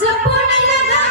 जपून लगा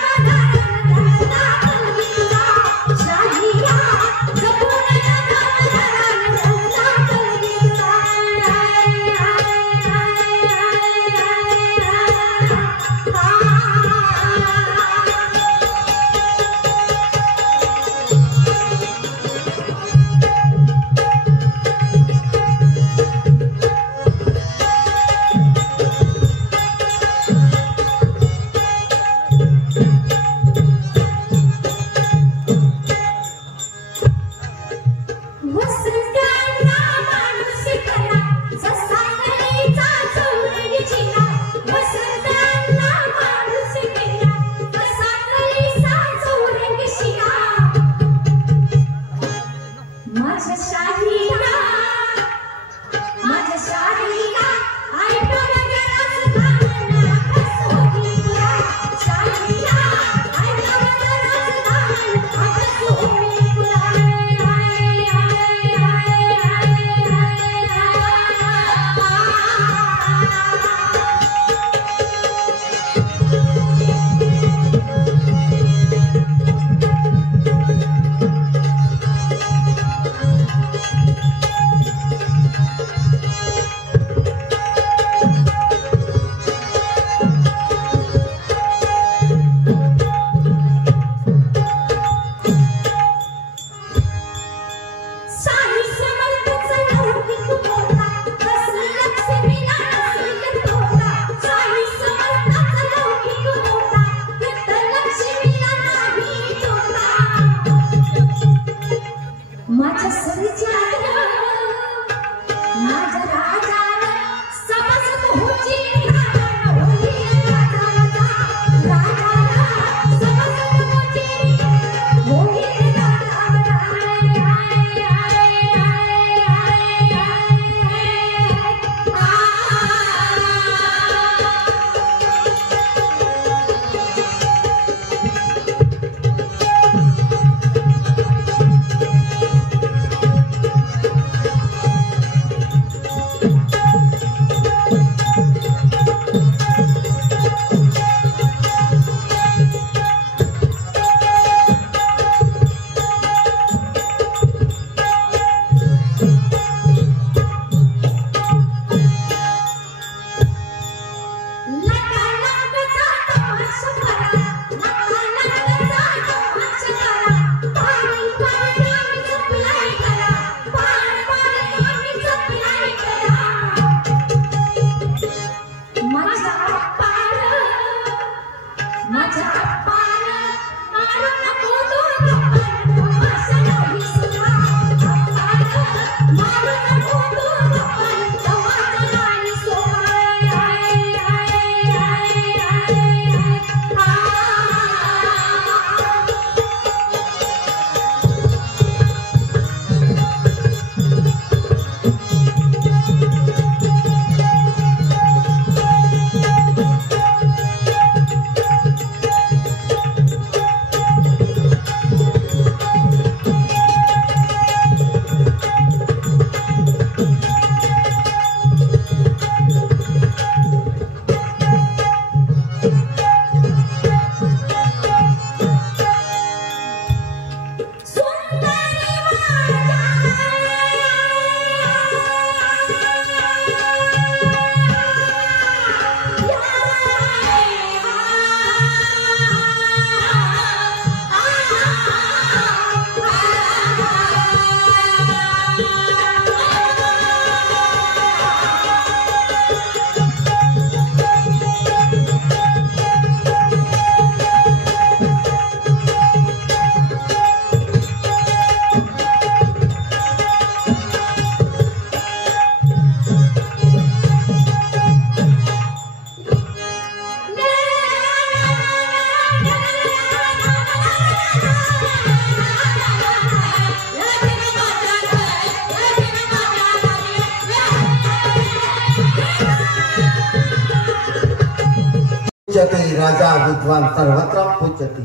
उच्यते राजा विद्वान सर्वत्र पूज्यते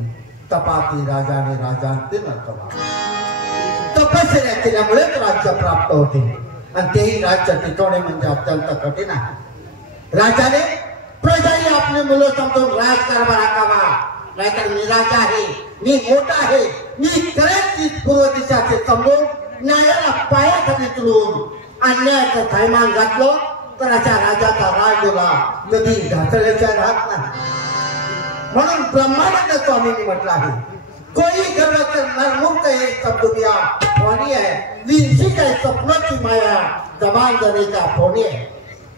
तपाती राजाने राजांते नतवा। तपश्चर्या केल्यामुळेच राज्य प्राप्त होते आणि तेही राज्य टिकवणे म्हणजे अत्यंत कठीण आहे। राजाने प्रजाही आपली मुलं समजून राजकारभार हाकावा, नाहीतर मी राजा आहे, मी मोठा आहे, मी करेन ती पूर्व दिशाचे समजून न्यायाला पायाखाली तुळून अन्यायाचं थैमान घातलं तर अशा राजाचा राजगोला कधी घातल्याच्या राहत नाही। म्हणून ब्रह्मानंद स्वामींनी म्हटलं आहे, कोई गर्व कर नरमुक्त है सब दुनिया फोनी है, विंशिक है सपनों की माया जबान देने का फोनी है।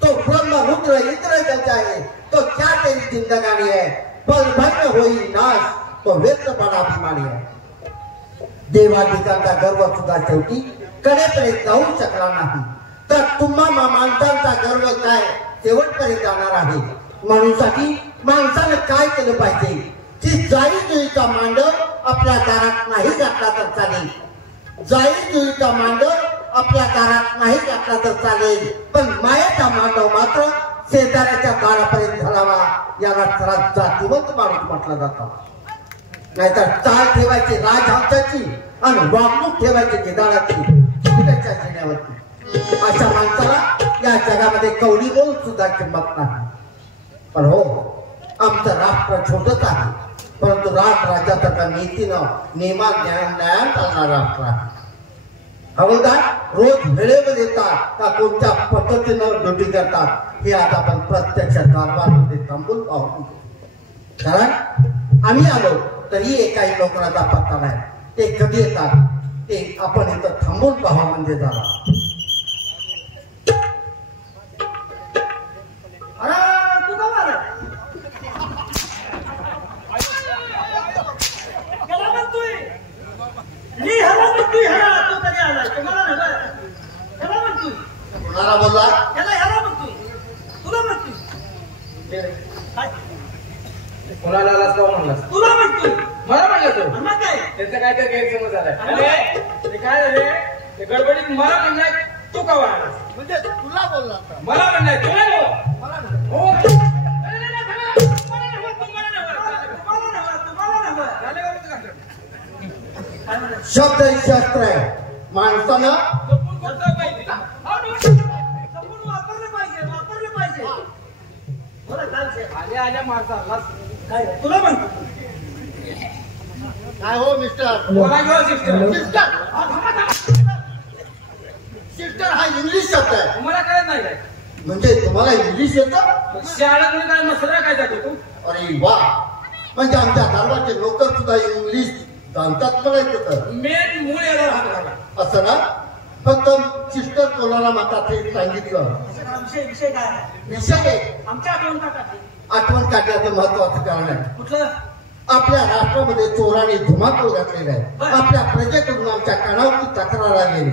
तो ब्रह्म रुद्र इंद्र जैसा है तो क्या तेरी जिंदगानी है, पल भर में होई नाश तो व्यक्त बड़ा अभिमानी है। देवाधिकांचा गर्व सुद्धा शेवटी कडेपर्यंत जाऊ शकला नाही, तर तुम्हा माणसांचा गर्व काय शेवटपर्यंत जाणार आहे। म्हणूनसाठी माणसाने काय केलं पाहिजे की जाईजुईचा मांडव आपल्या दारात नाही घातला तर चालेल, जाईजुईचा मांडव आपल्या दारात नाही घातला तर चालेल, पण मायेचा मांडव मात्र शेजाऱ्याच्या दारापर्यंत घालावा, याला सर्वात जातीवंत माणूस म्हटला जातो। नाहीतर चाल ठेवायची राजहंसाची आणि वागणूक ठेवायची गिधाडाची चुकीच्या जिन्यावरती, अशा माणसाला या जगामध्ये कवडी बोल सुद्धा किंमत नाही। पण हो, आमचं राष्ट्र छोटच आहे, परंतु राज्याचा नीतीनं नियमात न्यायात चालणारा राष्ट्र आहे। हवालदार रोज वेळेवर येतात का कोणत्या पद्धतीनं ड्युटी करतात हे आज आपण प्रत्यक्ष दरबारमध्ये थांबून पाहू। कारण आम्ही आलो तरी एकाही नोकराचा पत्ता नाही, ते कधी येतात ते आपण इथं थांबून पाहावं म्हणजे झाला। बोला कोणाला आलास का म्हणलास? तुला म्हणतोय, मला म्हणला तो मग काय त्याचा काय तर गैरसमज झालाय। ते काय झाले, ते गडबडीत मला म्हणलाय तू का वाढलास, म्हणजे तुला बोलला मला म्हणलाय तुला हो शब्द शास्त्र आहे, माणसानं आल्या आल्या मारता काय तुला म्हणतो काय हो मिस्टर, बोला घेऊ सिस्टर। सिस्टर हा इंग्लिश शब्द आहे, तुम्हाला कळत नाही काय म्हणजे तुम्हाला इंग्लिश येतं? शाळेत काय मसरा काय जातो तू? अरे वा, म्हणजे आमच्या दरबारचे लोक सुद्धा इंग्लिश जाणतात म्हणायचं मेन मूळ याला राहतो असं ना। फक्त सिस्टर कोणाला म्हणतात हे सांगितलं, विषय काय विषय आमच्या आठवण काढण्याचं महत्वाचं कारण आहे। कुठलं? आपल्या राष्ट्रामध्ये चोराने धुमाकूळ घातलेला आहे, आपल्या प्रजेकडून आमच्या कानावरती तक्रार आलेली,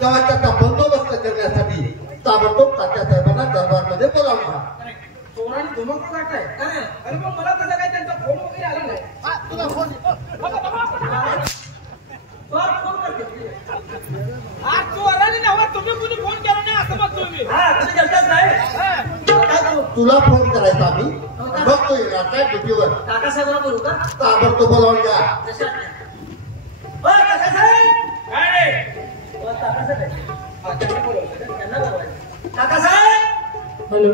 तेव्हा त्याचा बंदोबस्त करण्यासाठी ताबडतोब तात्या साहेबांना दरबारमध्ये बोलावला। चोराने धुमाकूळ घातलाय? अरे मग मला कसं काय त्यांचा फोन वगैरे आला नाही? तुला फोन चोराने नव्हा तुम्ही कुणी फोन केला नाही असं बघतो मी। तुला फोन करायचा आम्ही बघतो येणार काय ड्युटीवर। काका साहेबांना बोलू का? ताबडतोब बोलावून घ्या। काका साहेब, हॅलो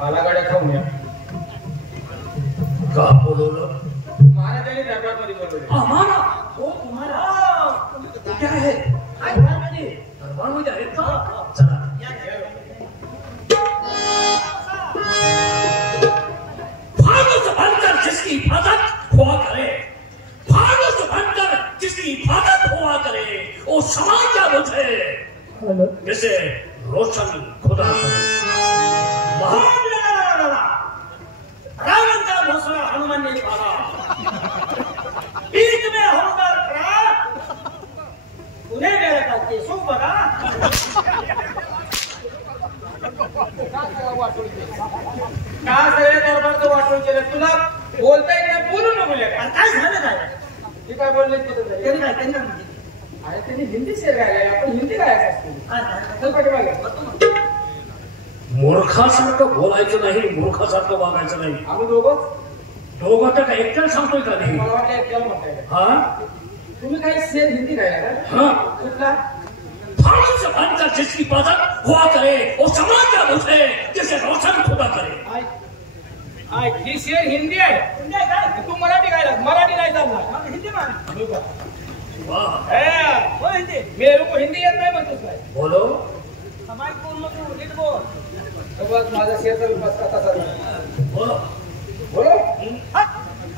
मला गाड्या खाऊन या का बोलवलं? महाराजांनी दरबारमध्ये बोलवलं. आम्हाला? हो तुम्हाला. कुठे आहे? दरबारमध्ये आहेत का? चला. फानुस बनकर जिसकी हिफाजत हुआ करे, फानुस बनकर जिसकी हिफाजत हुआ करे, वो समाजा मुझे जैसे रोशन खुदा करे. रावणचा भोसला हनुमानने पाला. बीच में होणार खरा पुणे गेला का ते सो बघा. का सगळ्या दरबारचं वाटून केलं तुला बोलता येत नाही बोलू नको काय काय झालं काय ते काय बोलले त्यांनी काय त्यांनी अरे त्यांनी हिंदी शेर गायला आपण हिंदी गायचं असतो. मूर्खासारखं बोलायचं नाही, मूर्खासारखं वागायचं नाही. आम्ही दोघं तर काय एकट्याला सांगतोय का नाही? मला वाटलं एकट्याला म्हणताय. हा तुम्ही काही शेर हिंदी गायला का? हा कुठला? फानुस बनकर जिसकी हिफाजत हुआ करे, वो समाजा मुझे जैसे रोशन खुदा करे. ही शेर हिंदी आहे. तू मराठी गायला. मराठी नाही चालणार. हिंदी मान वाह. हिंदी मेरे को हिंदी येत नाही म्हणतोस काय? बोलो. हमारी बोल नको नीट बोल. बस माझा शेरचा विकास कसा चालला. बोलो. बोलो.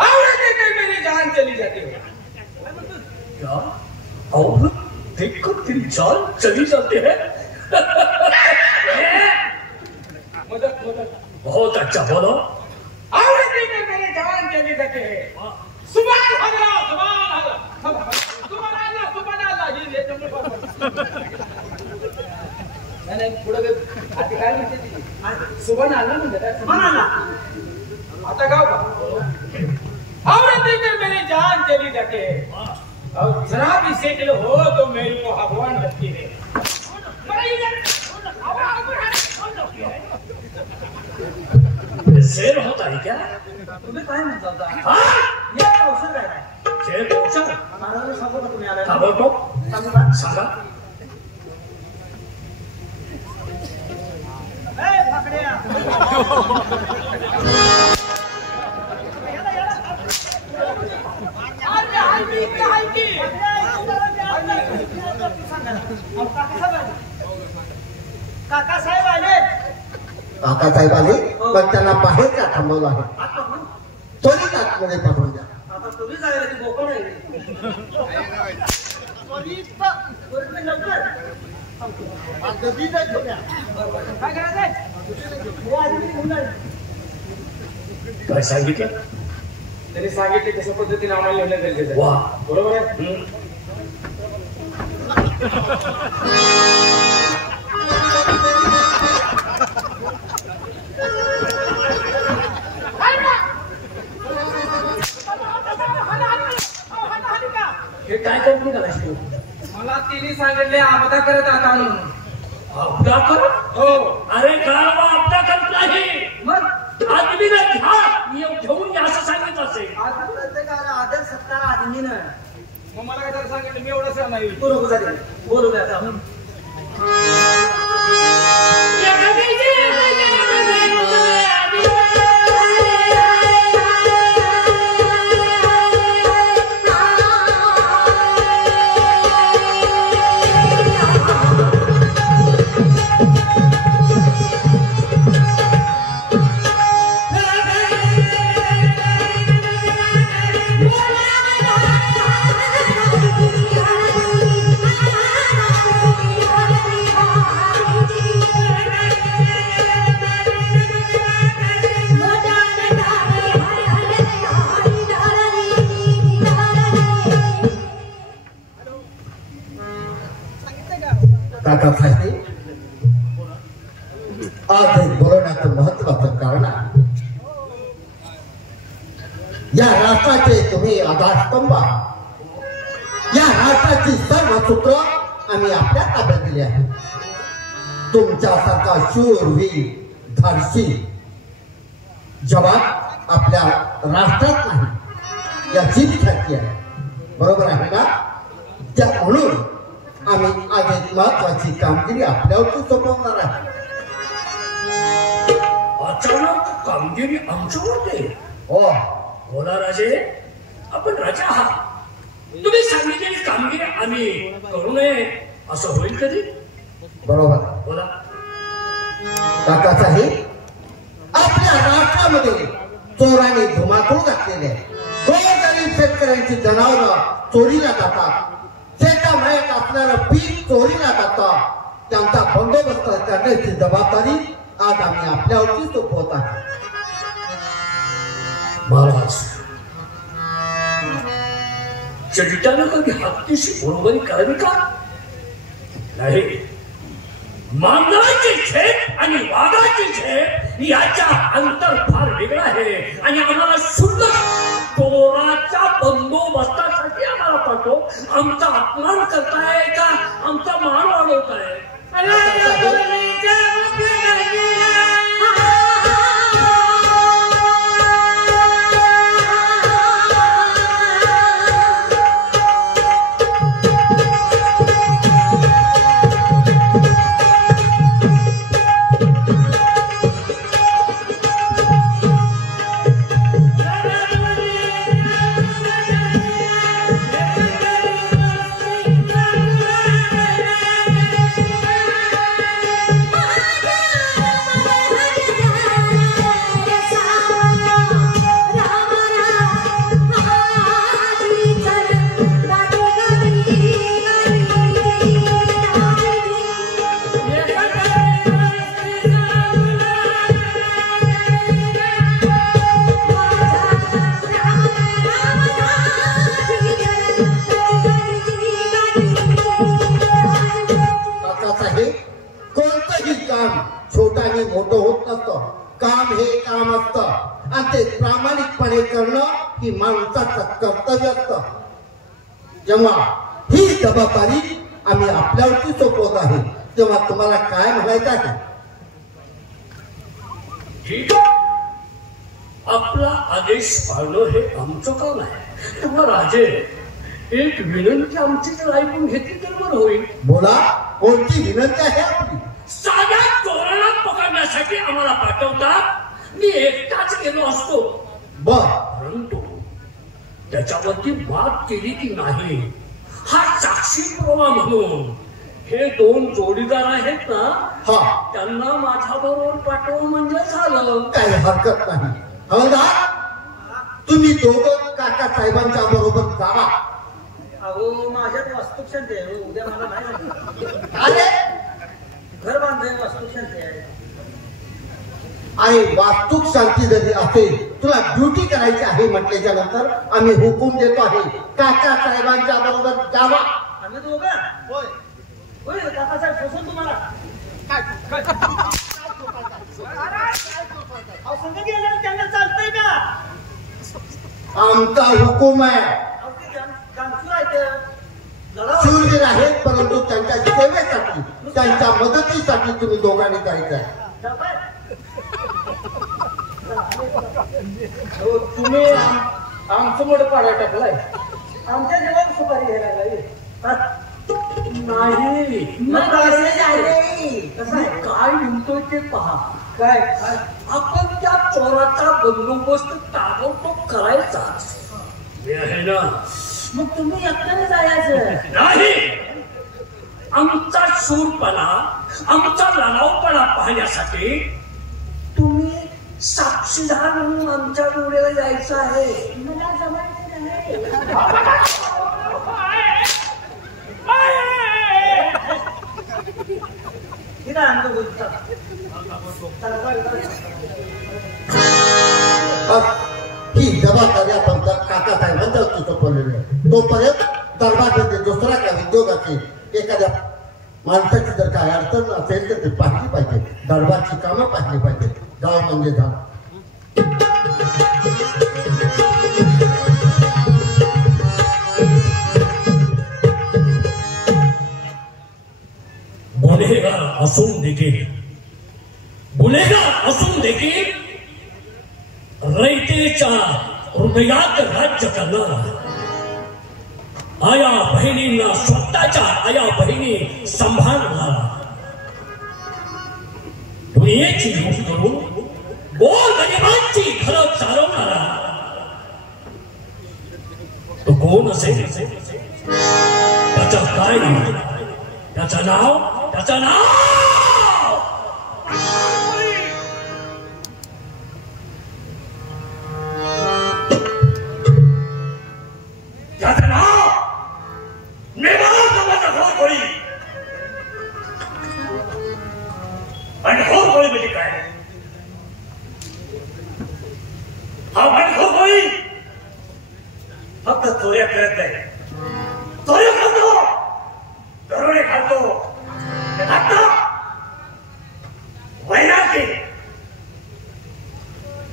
औरत देखकर मेरी जान चली जाती है. क्या? औरत देखकर तेरी जान चली जाती है? मदद मदद. बहुत अच्छा. बोलो. औरत देखकर मेरी जान चली जाती है. सुभान अल्लाह सुभान अल्लाह सुभान अल्लाह सुभान अल्लाह. ही ले तुमने नाही पुढे आता काय म्हणते ती सुभान अल्लाह म्हणते. सुभान अल्लाह. आता गाव का औरत देखकर मेरी जान चली जाती है और जरा भी सेटल हो तो मेरी को भगवान लगती है. शेर होता है क्या? तुम्ही काय म्हणता होता? हाँ? हे औषध आहे. शेर औषध? महाराज सांगू का तुम्ही आलाय? का बोलतो? सांगू का? सांगा. ए फाकड्या. काका साहेब आले. काकासाहेब आले पण त्यांना बाहेर का थांबवलं आहे? त्वरित आतमध्ये पाठवून द्या. आता तुम्ही जायला ती बोकड आहे. काय करायचंय? काय सांगितलं? त्यांनी सांगितले तशा पद्धतीने आम्हाला लिहिणं गरजेचं आहे. वा. बरोबर आहे. हे काय करतो का नाही? मला तिने सांगितले आपदा करत आता म्हणून. आपदा करत? हो. अरे गावा आपदा करत नाही. मग आदमी ना घ्या घेऊन या असं सांगितलं असेल. आदर सत्कार आदमीनं. मग मला काय त्याला सांगितलं मी एवढं सर नाही. बरोबर झाले. बोलू द्या आता. काकासाहेब आज एक बोलवण्याचं महत्वाचं कारण आहे. या राष्ट्राचे तुम्ही आधारस्तंभ आहात. या राष्ट्राची सर्व सूत्र आम्ही आपल्या ताब्यात दिली आहे. तुमच्यासारखा शूरवीर धाडसी जवान आपल्या राष्ट्रात नाही याची ख्याती आहे. बरोबर आहे का? त्या म्हणून आम्ही आज एक महत्वाची कामगिरी आपल्यावरती सोपवणार आहे. अचानक कामगिरी आमच्यावरती? हो. बोला राजे, आपण राजा आहात. तुम्ही सांगितलेली कामगिरी आम्ही करू नये असं होईल कधी? बरोबर. बोला. काकासाहेब, आपल्या राष्ट्रामध्ये चोराने धुमाकूळ घातलेले गोरगरीब शेतकऱ्यांची जनावरं चोरीला जातात, शेतामळ्यात असणारं पीक चोरीला जातात. त्यांचा बंदोबस्त करण्याची जबाबदारी आज आम्ही आपल्यावरती सोपवत आहोत. महाराज, चरित्रानं कधी हत्तीशी बरोबरी करावी का? नाही. मांजराचे झेप आणि वाघाचे झेप याच्या अंतर फार वेगळं आहे. आणि आम्हाला शुद्ध चोराच्या बंदोबस्तासाठी आम्हाला पाठव. आमचा अपमान करताय का आमचा मान वाढवताय? मोठं होत नसतं. काम हे काम असतं आणि ते प्रामाणिकपणे करणं ही माणसाचं कर्तव्य असतं. जेव्हा ही जबाबदारी आम्ही आपल्यावरती सोपवत आहे तेव्हा तुम्हाला काय म्हणायचं आहे? ठीक, आपला आदेश पाळणं हे आमचं काम आहे. तेव्हा राजे, एक विनंती आमची जर ऐकून घेतली तर बरं होईल. बोला, कोणती विनंती आहे आपली? साध्या चोराला पकडण्यासाठी आम्हाला पाठवतात. मी एकटाच गेलो असतो, परंतु त्याच्यावरती बात केली की नाही हा साक्षी पुरावा म्हणून हे दोन जोडीदार आहेत ना, त्यांना माझ्या बरोबर पाठव म्हणजे झालं. काही हरकत नाही. हवलदार, तुम्ही दोघं काका साहेबांच्या बरोबर जावा. अहो, माझ्यात वास्तुशांती आहे. उद्या मला नाही अरे, घर बांधाय वास्तुशांती आहे. आणि वास्तुक शांती जरी असेल, तुला ड्युटी करायची आहे म्हटल्याच्या नंतर आम्ही हुकूम देतो आहे काका साहेबांच्या बरोबर जावा. आम्ही दोघं? होय होय. काकासाहेब सोसून तुम्हाला संघ गेल्यावर त्यांना चालतंय का? आमचा हुकूम आहे. शूरवीर आहेत, परंतु त्यांच्या सेवेसाठी, त्यांच्या मदतीसाठी तुम्ही दोघांनी जायचं आहे. तुम्ही आमचं मोठं पाडा टाकलाय. आमच्या जीवन सुपारी घ्यायला नाही. काय म्हणतोय ते पहा. काय आपण त्या चोराचा बंदोबस्त ताबडतोब करायचा आहे ना. मग तुम्ही एकट्याने जायचं नाही. आमचा शूरपणा, आमचा लढाऊपणा पाहण्यासाठी तुम्ही साक्षीदार म्हणून आमच्या डोळ्याला जायचं आहे. मला जमायचं नाही. ही जबाबदारी आपण काका साहेबांच्या सोपवलेली आहे. तोपर्यंत दरबारमध्ये दुसऱ्या काही उद्योगाची एखाद्या माणसाची जर काय अडचण असेल तर ते पाहिली पाहिजे. दरबारची कामं पाहिली पाहिजे. गाव म्हणजे झालं. गुन्हेगार असून देखील रयतेच्या हृदयात राज्य करणारा आया बहिणींना स्वतःच्या आया बहिणी सांभाळणारा, दुनियेची लूट करून गोर गरिबांची घरं चालवणारा तो कोण असेल? त्याचं काय नाव? त्याचं नाव त्याचं नाव मेवाचा घोरखोरी. आणि घोरखोरी म्हणजे काय? हा घोरखोरी फक्त चोऱ्या करत नाही, चोऱ्या करतो, दरोडे खातो, वैराग्य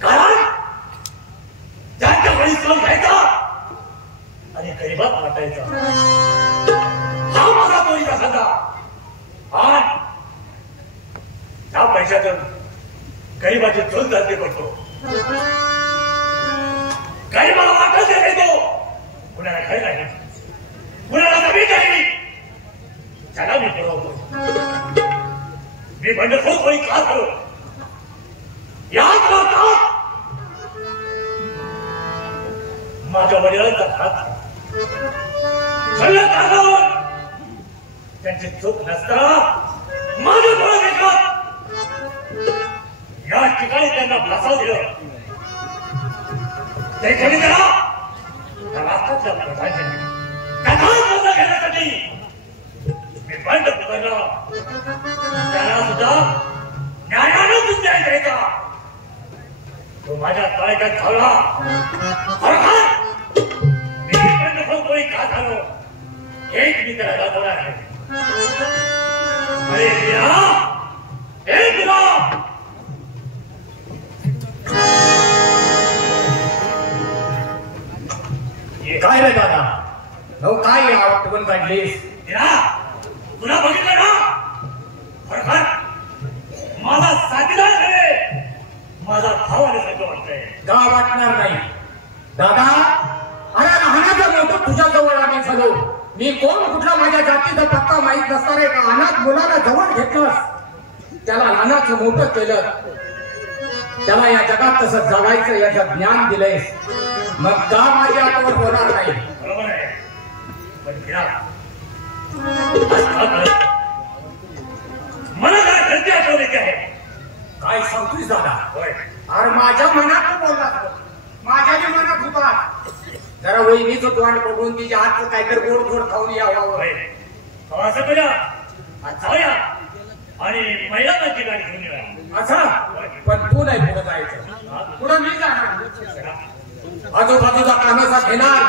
कारण त्यांच्या वळी चोर घ्यायचा आणि गरीबात वाटायचा. हा माझा चोरीचा धंदा. आणि त्या पैशातून गरीबाची चोर चालते करतो, गरीबाला वाटत देतो, कुणाला घर नाही, कुणाला जमीन नाही, त्याला मी पुरवतो. मी बंडखोर कोणी का करू? याद राहतात माझ्या वडिलांचा हात त्यांची चूक नसताना माझ्या डोळ्यात येतात. या ठिकाणी त्यांना फासा दिलं ते कोणी करा राष्ट्राच्या प्रधानांनी कथा घेण्यासाठी मी बंड पुकारला. त्याला सुद्धा न्यायानं न्याय द्यायचा. तो माझ्या तळ्यात धावला. मी बंड कोणी का झालो हेच मी त्याला दाखवणार आहे. अरे काय रे दादा, हो काय आठवण काढलीस? तुला बघितलं ना खरखर माझा साथीदार आहे, माझा भाव आल्यासारखं वाटतंय. का वाटणार नाही दादा? अरे लहानाचा मोठं तुझ्या जवळ आम्ही झालो. मी कोण कुठला माझ्या जातीचा पत्ता माहीत नसणार आहे का? अनाथ मुलाला जवळ घेतलंस, त्याला लहानाचं मोठं केलं, त्याला या जगात तसं जगायचं याचं ज्ञान दिलंयस, मग का माझ्या हातावर होणार नाही? बरोबर आहे. पण मला काय घरचे आठवले आहे? काय सांगतोय दादा? होय, अरे माझ्या मनात बोलला, माझ्या मनात होता. जरा वहिनीच तोंड बघून तिच्या हातचं काहीतरी गोड गोड खाऊन यावं. असं करूया, जाऊया आणि महिलांची गाडी घेऊन येऊया. असं पण तू नाही पुढे जायचं, पुढे मी जाणार. आजूबाजूचा कानाचा घेणार,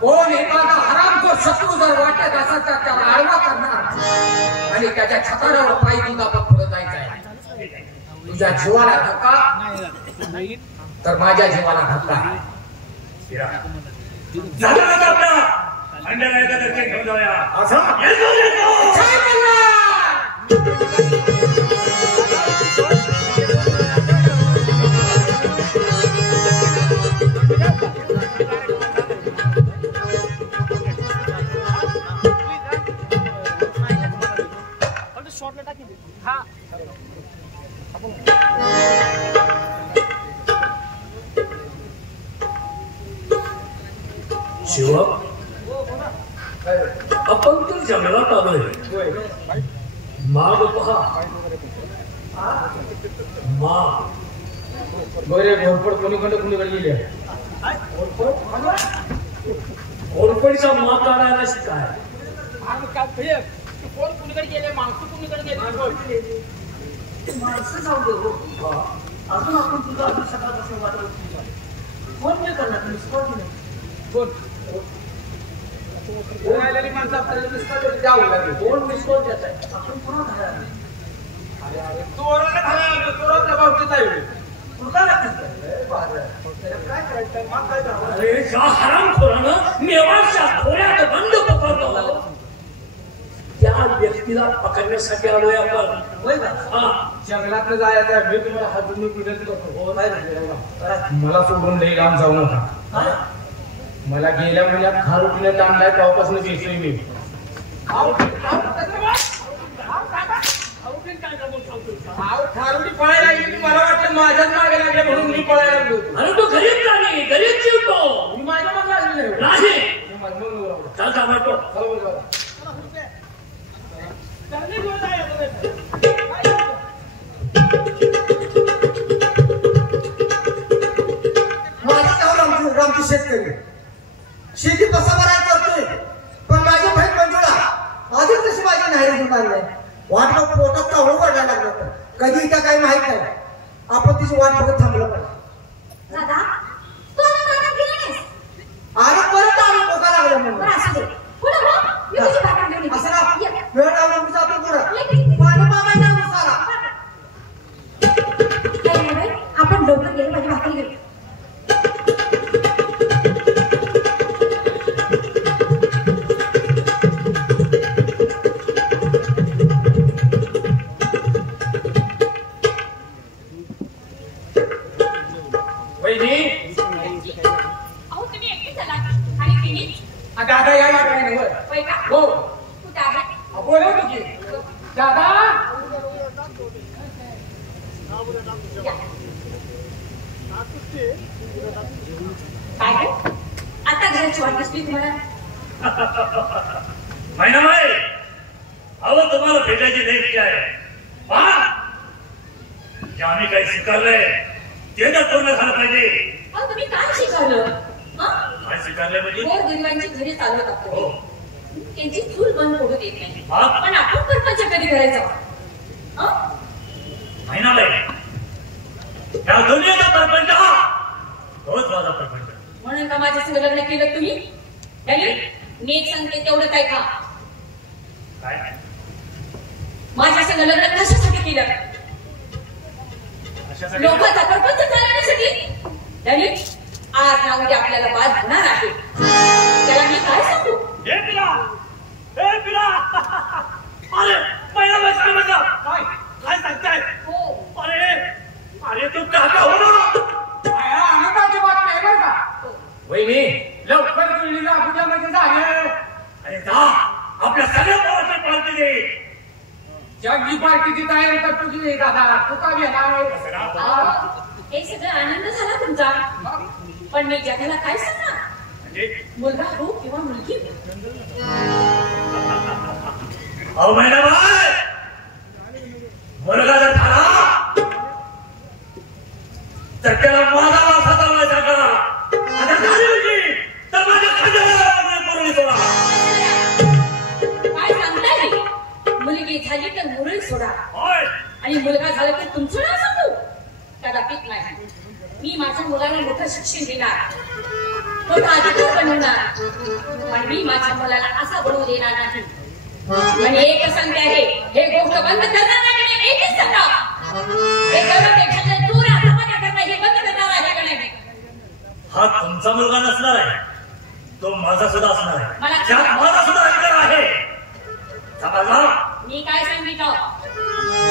कोण एखादा हरामखोर शत्रू जर वाटत असत तर त्याला आळवा करणार आणि त्याच्या छताडावर पायी तुझा पुढे जायचं आहे. तुझ्या जीवाला धक्का तर माझ्या जीवाला धक्का. झालं ना आपला अंड्याला दर्शन घेऊन जाऊया. असं शिवा, आपण तर जंगलात आलोय. माग पहा, माग बरे घोरपड कोणीकडे कुणीकडे गेले. घोरपडीचा माग काढायला काय? कोण कुणीकडे गेले, माणसं कुणीकडे गेले, माणसं जाऊ दे. अजून आपण तुझं अजून सकाळपासून वाटत कोण नाही करणार तुम्ही? कोण माणसं आपल्याला द्यावं लागेल. कोण मिसकॉल देत आहे? आपण पुन्हा धरायला चोराच्या बाबतीत आहे. काय करायचं? मग काय करावं? अरे ज्या हरामखोरानं मेवाडच्या खोऱ्यात बंद पकडलं त्या व्यक्तीला पकडण्यासाठी आलोय आपण. जंगलात जायचं आहे. मी तुम्हाला हात जोडून विनंती करतो, मला सोडून लई लांब जाऊ नका. मला गेल्या महिन्यात खारुटीने ताणलाय तेव्हापासून घेतोय मी. खारुटी पळायला लागली मला वाटलं माझ्याच मागे लागले म्हणून मी पळायला लागलो. अरे तो गरीब नाही, गरीब जीवतो. मी माझ्या मागे लागले नाही चल सांभाळतो. रामची शेतकरी शेती कसा बराय करतोय पण माझी बहीण मंजुळा अजून कशी माझी नाही आणलाय. वाटलं पोटात चावलं पडायला लागलं कधी का काही माहित नाही. आपण तिची वाट बघत थांबलं पाहिजे. आणि परत आम्ही पोका लागलं म्हणून असं ना वेळ लावून जातो पुढं पाणी मागायला उसाला. आपण लवकर गेलं माझी भाकरी गेली. दादा या लागलाय ना हो बोलवतो की दादा काय आता घराची वाट दिसली तुम्हाला. महिनाबाई अहो तुम्हाला भेटायची लेख काय जे आम्ही काही स्वीकारलंय ते तर पूर्ण झालं पाहिजे. तुम्ही काय स्वीकारलं. काय स्वीकारलंय म्हणजे गोरगरिबांची घरी चालवत आपण त्यांची चूल बंद पडू देत नाही. हा? पण आपण परपंच कधी करायचा. महिनाबाई या दुनियेचा परपंच हा तोच माझा परपंच. म्हणून का माझ्या संग लग्न केलं तुम्ही. मी एक सांगते तेवढं काय का काय माझ्या संग लग्न कशासाठी केलं. अशासाठी लोकांचा परपंच चालवण्यासाठी. आज ना उद्या आपल्याला बाद होणार आहे. त्याला मी काय सांगू. हे पिला अरे महिनाबाई काय म्हणता काय काय सांगताय. हो अरे अरे तू काका हो आनंदाची बातमी आहे बरं का. वहिनी लवकर जुळलीला अगोदरमध्ये झाले. अरे जा आपल्या सगळ्या पोराची पार्टी दे. जगजी पार्टीची तयारी करतो की नाही दादा तू का घेणार. हे सगळं आनंद झाला तुमचा पण मी जगाला काय सांगणार. मुलगा हो किंवा मुलगी. अहो महिनाबाई मुलगा जर झाला तर त्याला माझा वासा चालवायचा करा. आता झाली मुलगी तर माझ्या खांद्यावर मुरळी सोडा. काय सांगताय. मुलगी झाली तर मुरळी सोडा होय आणि मुलगा झाला तर तुमचं नाव सांगू. कदापित नाही. मी माझ्या मुलाला मोठं शिक्षण देणार मोठा अधिकार बनवणार पण मी माझ्या मुलाला असा बनवू देणार नाही. आणि एक सांगते आहे हे गोष्ट बंद करणार नाही. एकच सांगा हे करण्यापेक्षा चोऱ्या धमाक्या करणं हे बंद करणार आहे का नाही. हा तुमचा मुलगा नसणार आहे तो माझा सुद्धा असणार आहे. मला त्यात माझा सुद्धा अधिकार आहे. समजला. मी काय सांगितलं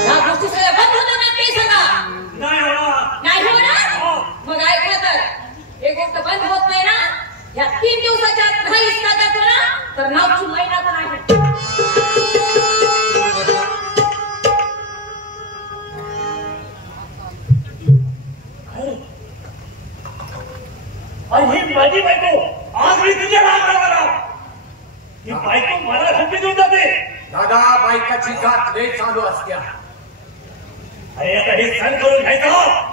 या गोष्टी सगळ्या बंद होणार नाही ते सांगा. नाही होणार. नाही होणार. मग ऐकलं तर हे गोष्ट बंद होत नाही ना. या 3 दिवसाच्या आत नाही इस्तादात ना तर नावची महिना तर आहे. आणि ही माझी बायको आज मी तुझ्या रागाला ही बायको मला धमकी देऊन जाते. दादा बायकाची गाठ लय चालू असत्या. अरे आता हे सहन करून घ्यायचं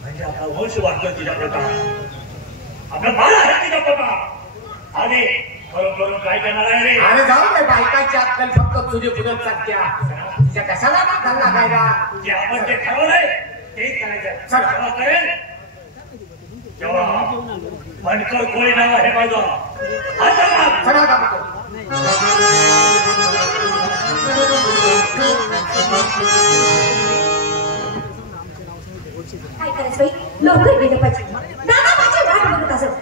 म्हणजे आपला वंश वाढतोय तिच्या पोटात. आपलं बाळ आहे तिच्या पोटात. आणि करून करून काय करणार आहे रे. अरे जाऊ दे बायकाची अक्कल फक्त तुझे पुढे चालत्या. तिच्या कशाला दाखल लागायला. जे आपण ते ठरवलंय तेच करायचं. चला करेल तेव्हा बनकर कोळी नाव आहे माझं. चला दादा. काय करायचं बाई लवकर गेलं पाहिजे. दादा माझी वाट बघत असत.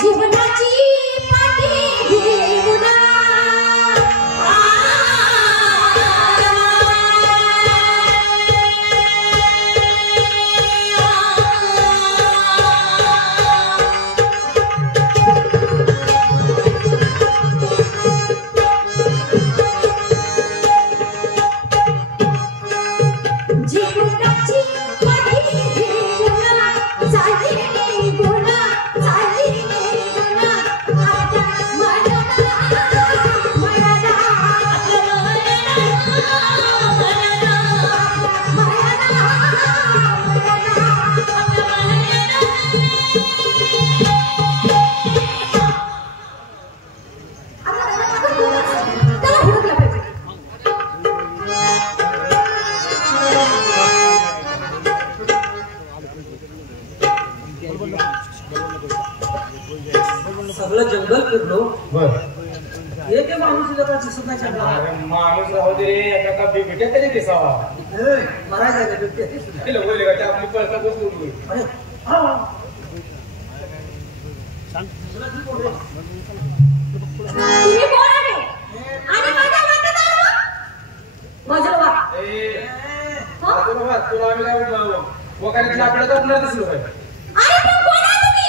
जीवनाची पाठी घेऊन जरा दिसत नाही जंगलात. अरे माणूस राहू दे रे, एका का बिबट्या तरी दिसावा. मरायचं आहे का बिबट्या? तिला बोलले का ते आपली पळसा बसली होती. अरे हा तुम्ही कोण आहे आणि माझ्या वाटत आहे बाजूला ए बाबा तुला आम्ही काय वकारीत लाकडात आपल्याला दिसलो काय? अरे पण कोण आहे तुम्ही?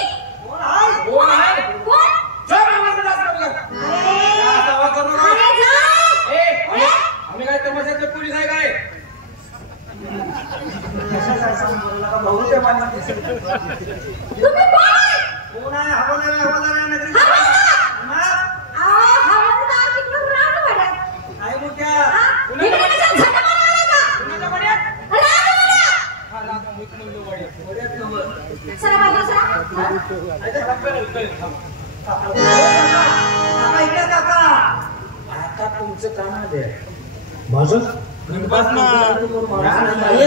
कोण आहे? कोण? चल आवाज डास बघ. आवाज करू नका. अरे जा. ए आम्ही काय तमाशाचे पोलीस आहे काय? कशाचा सांग मला का भाऊ ते माणूस दिसत. तुम्ही कोण? कोण आहे? हवालदार नगरी. हवालदार तिकडून राहणं वाटत. काय मोठ्या कुणाच्या झटा मारायला का? कुणाच्या बड्यात? राहणं हा राहतो मी म्हणलो बड्यात. बऱ्याच नंबर. सरा बाजूला सरा. काका इकडे काका. आता तुमचं काम आहे. माझं हे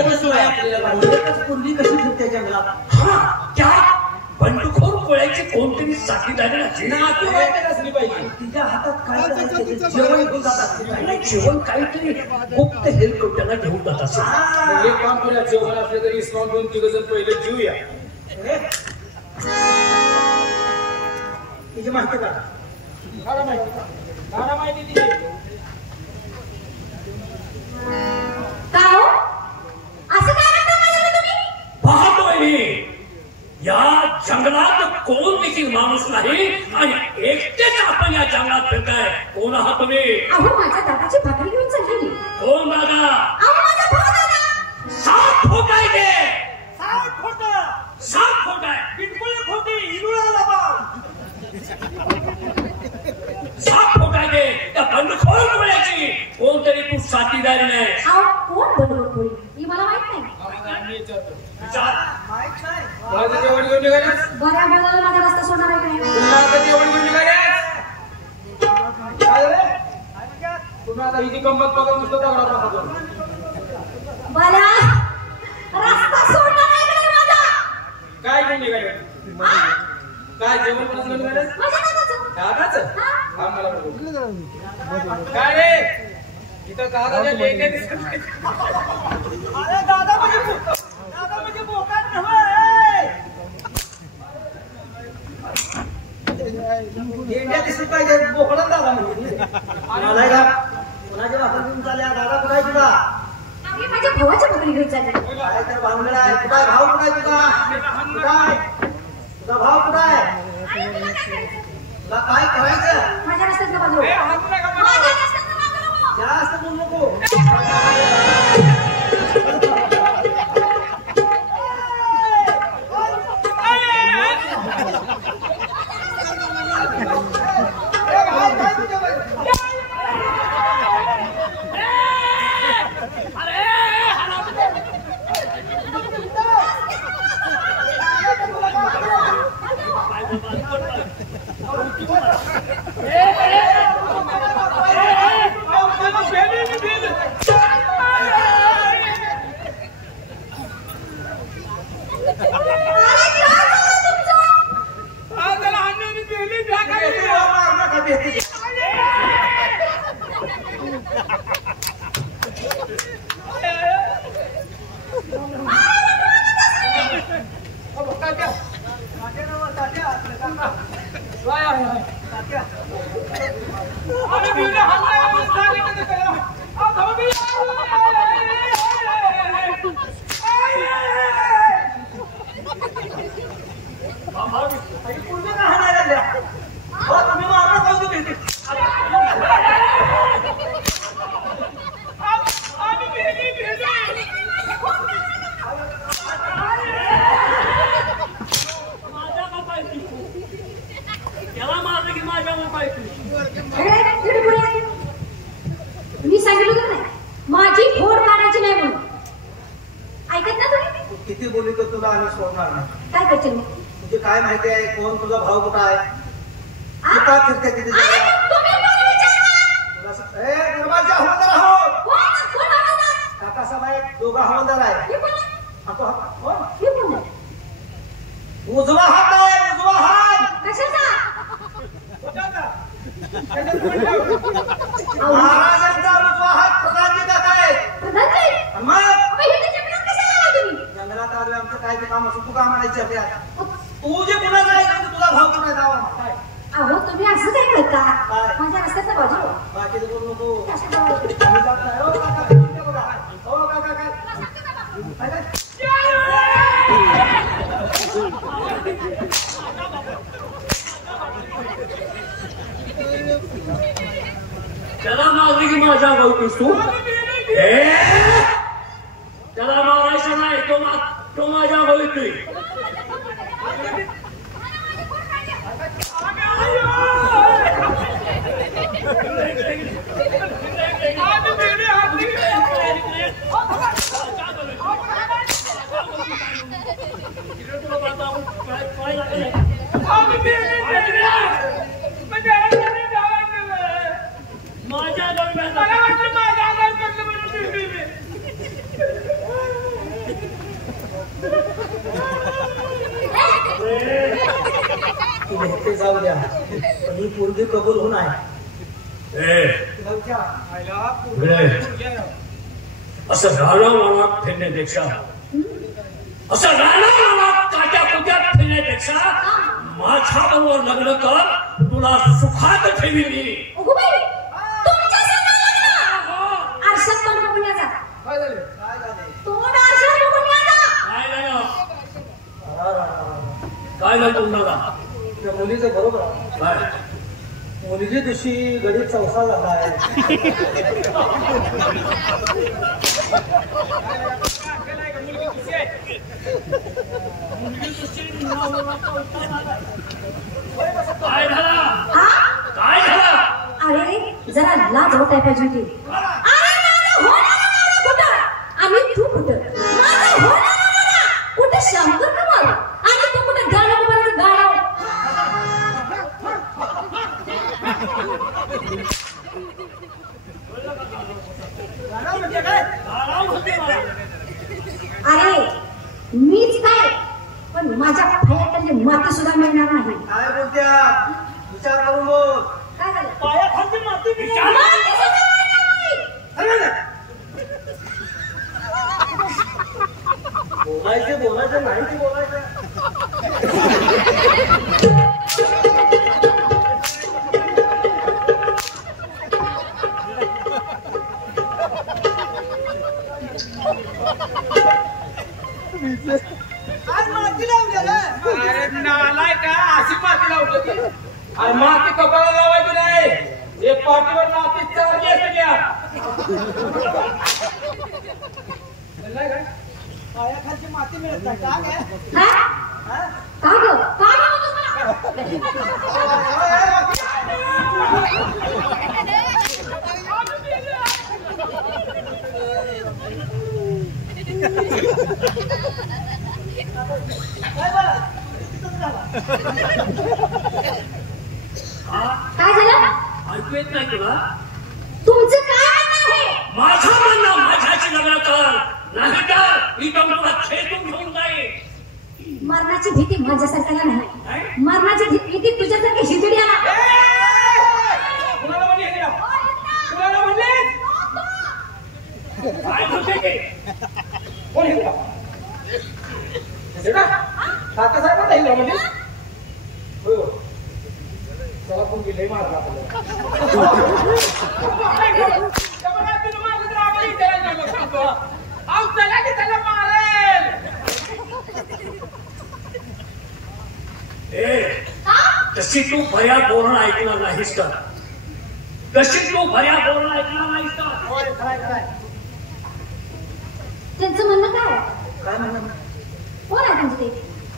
बसलोय आपल्याला. एकच पूर्वी कशी फिरते जंगलात. हा त्या बंडखोर कोळ्याची कोणतरी साथीदारी असते. नातू काय असली पाहिजे. तिच्या हातात काय करायचं? जेवण घेऊन जातात. आणि जेवण काहीतरी गुप्त हेलिकॉप्टरला घेऊन जात असेल. एक काम करूया, जेवण असले तरी इस्कॉन 2-3 जण पहिले जीवया. तिची माहिती का? मला माहिती दिली. काय हो? असं काय करता माझ्याकडे तुम्ही? पाहतोय मी या जंगलात कोण देखील माणूस नाही आणि एकटेच आपण या जंगलात फिरताय. कोण आहात तुम्ही? अहो माझ्या दादाची भाकरी घेऊन चालली. कोण दादा? अहो माझा भाऊ दादा. 7 फूट आहे ते. 7 फूट. 7 फूट आहे. बिलकुल खोटी. इरुळाला बा. 7 फूट आहे ते. त्या बंडखोर कोळ्याची कोणतरी तू साथीदारी नाही. अहो कोण बरोबर कोणी? ही मला माहित नाही. विचार. माहित नाही. माझं जेवण घेऊन निघाल्यास? बऱ्या बोलायला माझा रस्ता सोडणार आहे काय? पुन्हा आता जेवण घेऊन निघाल्यास? काय रे? पुन्हा आता हिची गंमत बघत नुसतं दगडा पाहतो. बऱ्या रस्ता सोडणार आहे काय माझा? काय घेऊन निघाले? काय जेवण कोणाचं घेऊन निघाल्यास? माझ्या दादाचं. दादाचं? हा? हा मला बघू. काय रे? इथं दादाच्या लेके दिसत नाही. अरे दादा म्हणजे बोकाट नव्हे. इंडिया दिसत पाहिजे. बोकडा दादा म्हणजे. मला का कोणाच्या भाकरी घेऊन चालल्या? दादा कुठे आहे तुझा? आम्ही माझ्या भावाच्या भाकरी घेऊन चालली. काय तर भानगड आहे. कुठं आहे भाऊ? कुठं आहे तुझा? कुठं आहे तुझा भाऊ? कुठं आहे? आणि तुला काय करायचं? तुला काय करायचं? माझ्या रस्त्यात बाजू. ए, हात नका मला. माझ्या रस्त्यात बाजू. जास्त बोलू नको. मी सांगितलं का नाही माझी फोड काढायची नाही म्हणून. ऐकत ना तुम्ही? किती बोलली तर तुला आम्ही सोडणार नाही. काय करशील मग? तुझे काय माहिती आहे? कोण तुझा भाऊ कुठं आहे? आ? कुठं फिरते तिथे अरे, जंगलात? तुम्ही कोण विचारता? तुला ए दरवाजा हवालदार आहोत. कोण हवालदार? काका साहेब आहे. दोघा हवालदार आहे. हे कोण आहे? कोण? हे कोण आहे? उजवा हात आहे. उजवा हात. कशाचा? कुठं महाराजांचा हात प्रधानजी का काय जंगलात आलोय आमचं काय ते काम असं तू का म्हणायची तू जे कुणाचं ऐकायचं तुझा भाव कुणा जावा काय अहो तुम्ही असं काय करता माझ्या रस्त्याचा बाजू बाकीचं बोलू नको हो काका काय त्याला मारली की माझ्या बोलतोस तू त्याला मारायचं नाही तो माझ्या बोलतोय ते जाऊ द्या पण ही पोरगी कबूल होऊन आहे असं रानावानात फिरण्यापेक्षा असं रानावानात काट्या कुट्यात फिरण्यापेक्षा माझ्याबरोबर लग्न कर तुला सुखात ठेवी मी काय झालं तुम्हाला त्या मुलीचं बरोबर काय मुलीच्या दिवशी गडीत चौसा झाला आहे काय झाला काय झाला अरे जरा लाज होत आहे पाहिजे होती आम्ही तू कुठं कुठे शंकर कमाल आणि तू कुठे गाणं कुमाराचं गाणं अरे मीच काय पण माझ्या पायाखाली माती सुद्धा मिळणार नाही काय बोलत्या विचार करून बोल काय झालं पायाखाली माती बोलायचं नाही ते बोलायचं अरे नालाय का अशी माती लावतो अरे माती कपाळा लावायची नाही एक पाठीवर माती चालली आहे पायाखालची माती मिळत नाही का काय झालं ऐकू येत नाही तुला तुमचं काय म्हणणं आहे माझं म्हणणं माझ्याशी लग्न कर नाही तर ही तुला खेळून घेऊन जाईल मरणाची भीती माझ्यासारख्याला नाही मरणाची भीती तुझ्यासारखी हिजड्याला कुणाला म्हणले कुणाला म्हणले काय होते की कोण हे काका साहेब म्हणजे हो चला पण गेले मारला त्याला मारेल तशी तू भया बोलणं ऐकणार नाहीस का तशी तू भया बोलणं ऐकणार नाहीस का त्यांचं म्हणणं काय काय म्हणणं कोण आहे त्यांचे ते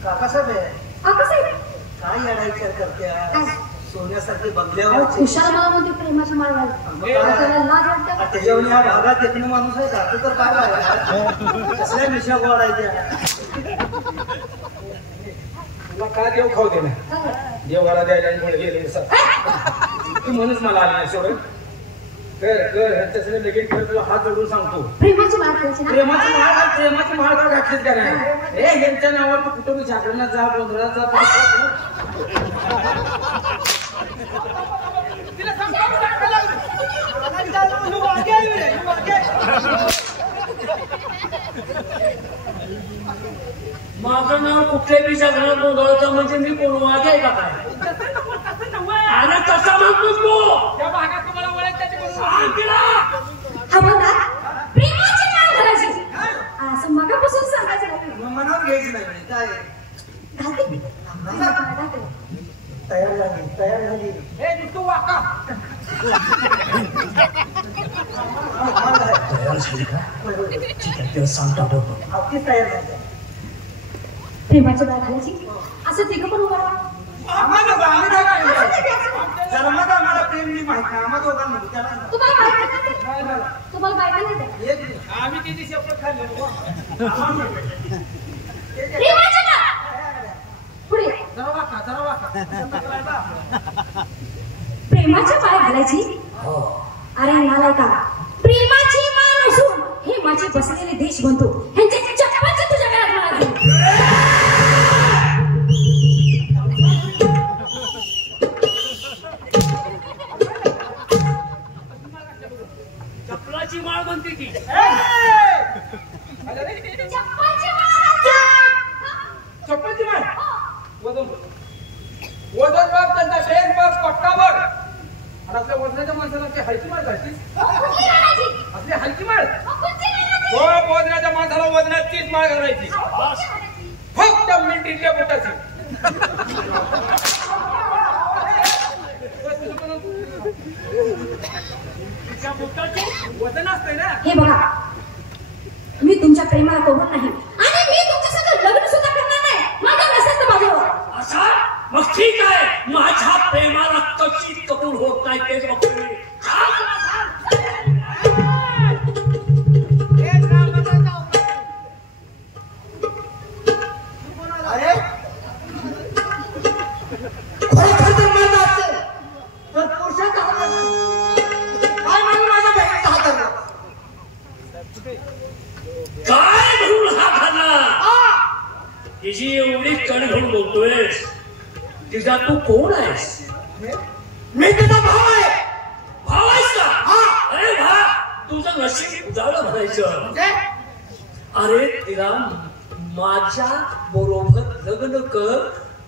काकासाहेब आहे काकासाहेब काय येडा विचार करत्या काय सोन्यासारखे अहो, बंगल्यावर खुशाल मला म्हणते प्रेमाची माळ घाल त्याला लाज वाटते त्याच्यावर या भागात एकूण माणूस आहे का तू तर काय कसल्या मिशा गोडायच्या तुला काय देव खाऊ दे ना देवाला द्यायला पुढे गेले तू म्हणून मला आली नाही सोडून कर कर ह्यांच्यासंग लगेच कर तुला हात जोडून सांगतो प्रेमाची माळ घालायची ना प्रेमाची महाळ घातलीच का नाही हे ह्यांच्या नावावर तू कुठं जागरणात जा गोंधळात जा तिला कुठल्या बीच्या घरात गोंधळायचं म्हणजे मी कोण वाघ आहे का काय? अरे तसा म्हणतोस तू त्या भागात तुम्हाला ओळखते सांग तिला. हा बघा प्रेमाची माळ घालायची असं मगापासून सांगायचं नाही. मनावर घ्यायची नाही काय घालते. घालते. तयार झाली हे तू वाका तयार झाली का? ठीक आहे तिला सांगता बघ. अगदी तयार झाली प्रेमाची माळ घालायची असं तिघं पण उभा राहा. आम्हाला प्रेम नाही माहित नाही आम्हा दोघांना त्याला तुम्हाला बायका नाही येत? आम्ही तिची शपथ खाल्ली प्रेमाची माळ पुढे जरा वाका प्रेमाची माळ घालायची. अरे मला का प्रेमाची माळ नसून हे माझे बसलेले देश बनतो ह्यांचे चप्पाचे तुझ्या घरात मला घेऊन. चपलाची माळ म्हणते की चप्पलची माळ वजन वजन बघ त्यांचा ड्रेस बघ पट्टा बघ आणि आपल्या वजनाच्या माणसाला ते हलकी माळ घालतीस आपली हलकी माळ हो वजनाच्या माणसाला वजनाचीच माळ घालायची फक्त मिनिटीच्या बोटाची तिच्या बोटाचे वजन असतंय ना हे बघा मी तुमच्या प्रेमाला कबूल नाही आणि मी तुमच्यासोबत लग्न सुद्धा करणार नाही. माझ्या नसेल माझ्यावर असा मग ठीक आहे. माझ्या प्रेमाला कशी कबूल होत नाही तेच बघतो मी. अरे खरोखर जर मारलं असेल तर पुरुषाचा हात काय म्हणून माझ्या बहिणीचा हात धरला? काय म्हणून हा घाला तिची एवढी कण घेऊन बोलतोयस तिचा तू कोण आहेस? मी तुझा भाव आहे. भाव आहेस का? अरे भा तुझं नशीब उजाळलं म्हणायचं. अरे तिला माझ्या बरोबर लग्न कर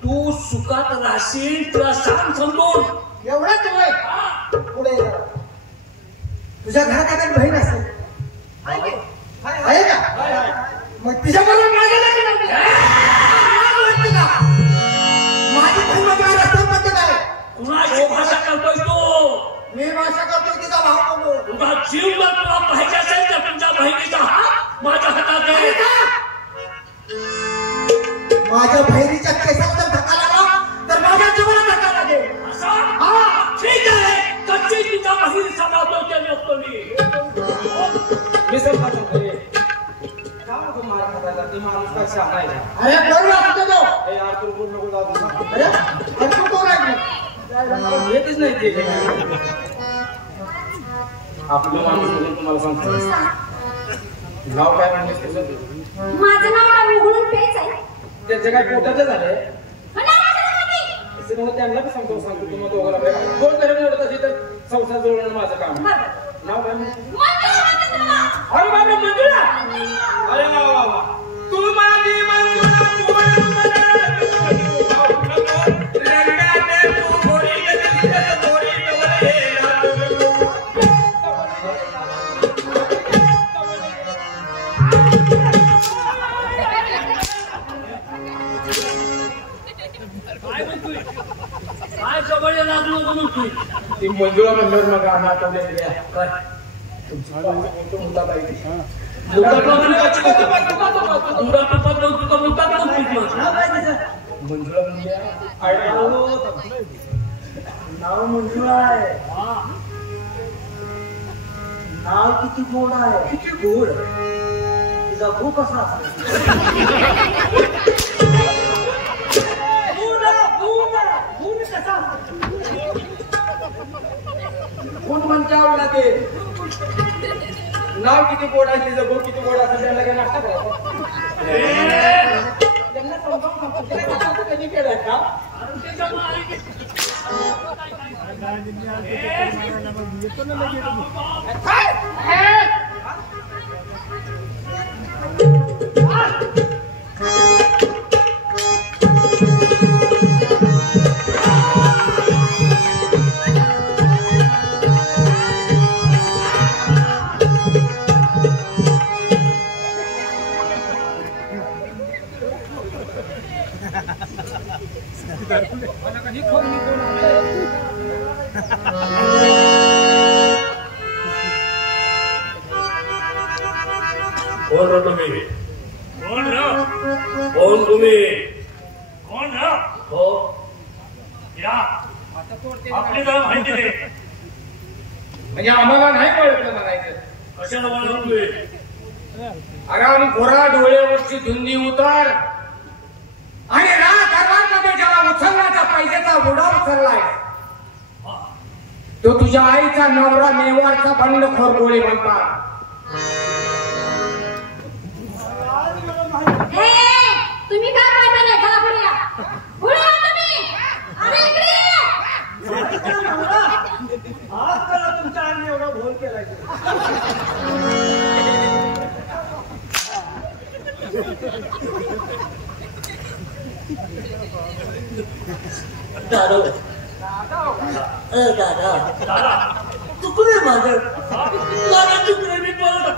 तू सुखात राहशील तुला सांग समजून. एवढाच वय पुढे ये. तुझ्या घरात एखादी बहीण असेल आहे का? मग तिच्या बरोबर माझ्या लग्न माझी बहीण माझ्या रस्त्यात मध्ये काय कुणाची भाषा करतोय तू? मी भाषा करतो तिचा भाव बोलतो. तुझा जीव जर तुला पाहिजे असेल तर तुमच्या बहिणीचा हात माझ्या हातात आहे. माझ्या बहिणीच्या केसाला जर धक्का लागला तर माझ्या जीवनाला धक्का लागेल. असं ठीक आहे. कच्ची तुझ्या बहिणीचा नाव त्याने असतो मी समजा काय नको मार खायला ती माणूस काय सांगायला अरे बरोबर असतो तो. हे यार तू बोल नको जाऊ अरे अरे तू कोण आहे? येतच नाही ते आपलं माणूस म्हणून तुम्हाला सांगतो नाव काय म्हणतेस तुझं? माझं नाव काय उघडून पेच आहे. त्याचे काय पोटाचे झाले म्हणून त्यांना पण सांगतो तुम्हाला दोघांना दोन घरी निवडत असेल तर संसार जोडणं माझं काम आहे. नाव काय म्हणते? अरे बाबा मंजुळा अरे वा वा वा तू माझी मंजुळा काय म्हणतोय? काय जवळ लागलो म्हणतोय? ती मंजुळा म्हणल्यावर मग आम्ही आठवलेली आहे काय मुद्दा पाहिजे मंजुळा म्हणजे नाव मंजुळा आहे. नाव किती गोड आहे. किती गोड तिचा भू कसा गुण म्हणते आवडला ते नाव किती गोड आहे तिचं गुण किती गोड असेल त्यांना काय नाश्ता करायचा त्यांना समजावून कधी केलंय का कोण रो तुम्ही? कोण रो? कोण तुम्ही? कोण रो? हो या आपली नाव माहिती नाही म्हणजे आम्हाला नाही कळलं म्हणायचं. कशाला म्हणून तुम्ही? आराम गोरा डोळ्यावरची धुंदी उतार आणि दरबारमध्ये ज्याला उचलण्याचा पैशाचा बुडा उचललाय तो तुझ्या आईचा नवरा मेवाडचा बंडखोर गोळी म्हणतात. तुम्ही काय पाहता नाही चला पुढे या. पुढे या तुम्ही. अरे इकडे या. आज त्याला तुमच्या आईने एवढा भोल केलाय. दादा दादा दादा चुकले माझं दादा चुकले मी परत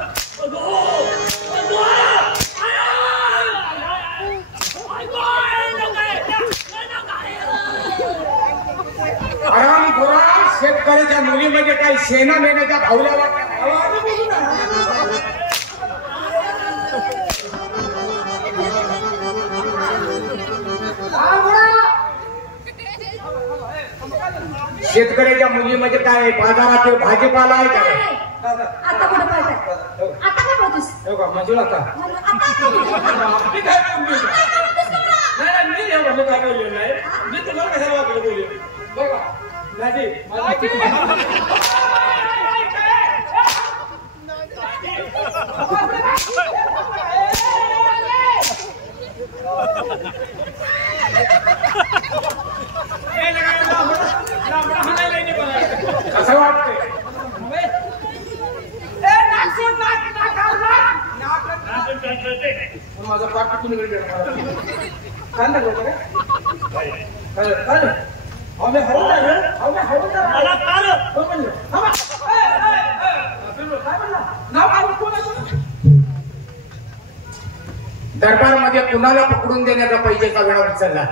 आराम गोरा शेतकऱ्याच्या मुलीमध्ये काही शेणा मेण्याच्या भावल्या वाटल्या. शेतकऱ्याच्या मुलीमध्ये काय बाजारात भाजीपाला आहे का? आता कुठं पाहताय? आता काय पाहतोस? मंजुळा का मी काय मी हे म्हणलं काय बोललो नाही. मी तुम्हाला कशाला वाटलं बोललो बघा दादी कसं वाटतंय? माझा पाठ कुणीकडे गेला? काय लागलं होतं काय? मला काल दरबारमध्ये कुणाला पकडून देण्याचा पैशाचा वेळा उचलला?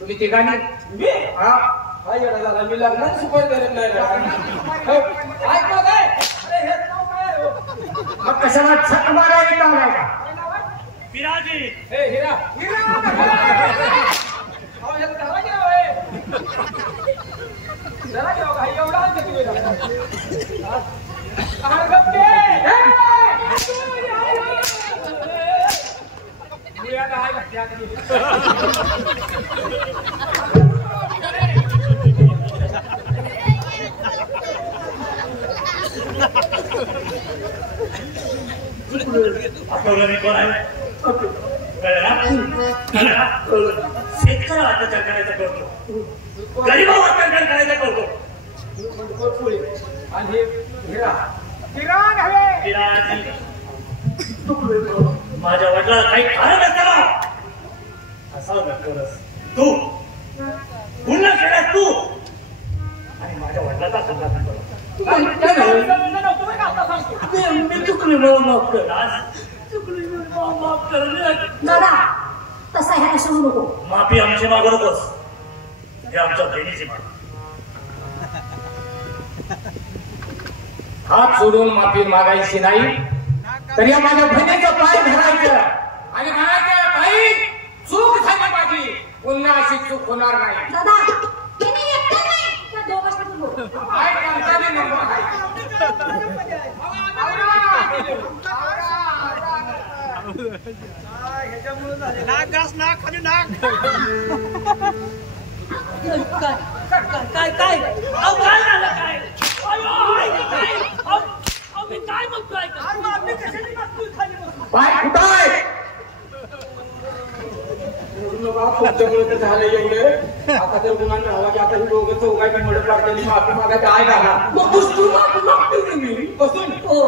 तुम्ही तिघांनी? मी हा काय येडा झाला? मी लग्नात सुपारी करत नाही. मग कशाला छक मारायला लावलाय का? पिराजी हिरा शेतकऱ्याला अत्याचार करायचा करतो, गरीबावर अत्याचार करायचा करतो. माझ्या वडिलाला काही कारण असताना असा नकोस तू पुन्हा खेळात तू आणि माझ्या वडिलाचा सल्ला मी चुकली माफ कर. माफ कर दादा तसा ह्याला सांगू नको. माफी आमची मागू नकोस. हे आमच्या बहिणीची माग. हात सोडून माफी मागायची नाही तर या माझ्या बहिणीचं पाय धरायचं आणि म्हणायचं बाई चूक झाली माझी, पुन्हा अशी चूक होणार नाही. दादा त्यांनी एकटं नाही त्या दोघांकडून बोल. काय कंटाळी नंबर आहे. काय काय अहो काय झालं काय? मी काय म्हणतोय? पाय कुठाय? तुमच्यामुळे तर झालं एवढे. आता तर मुलांना हवा की आता ही दोघं चौघांची मदत लागली. माफी मागायचं आहे का? मग तू मागते मी बसून हो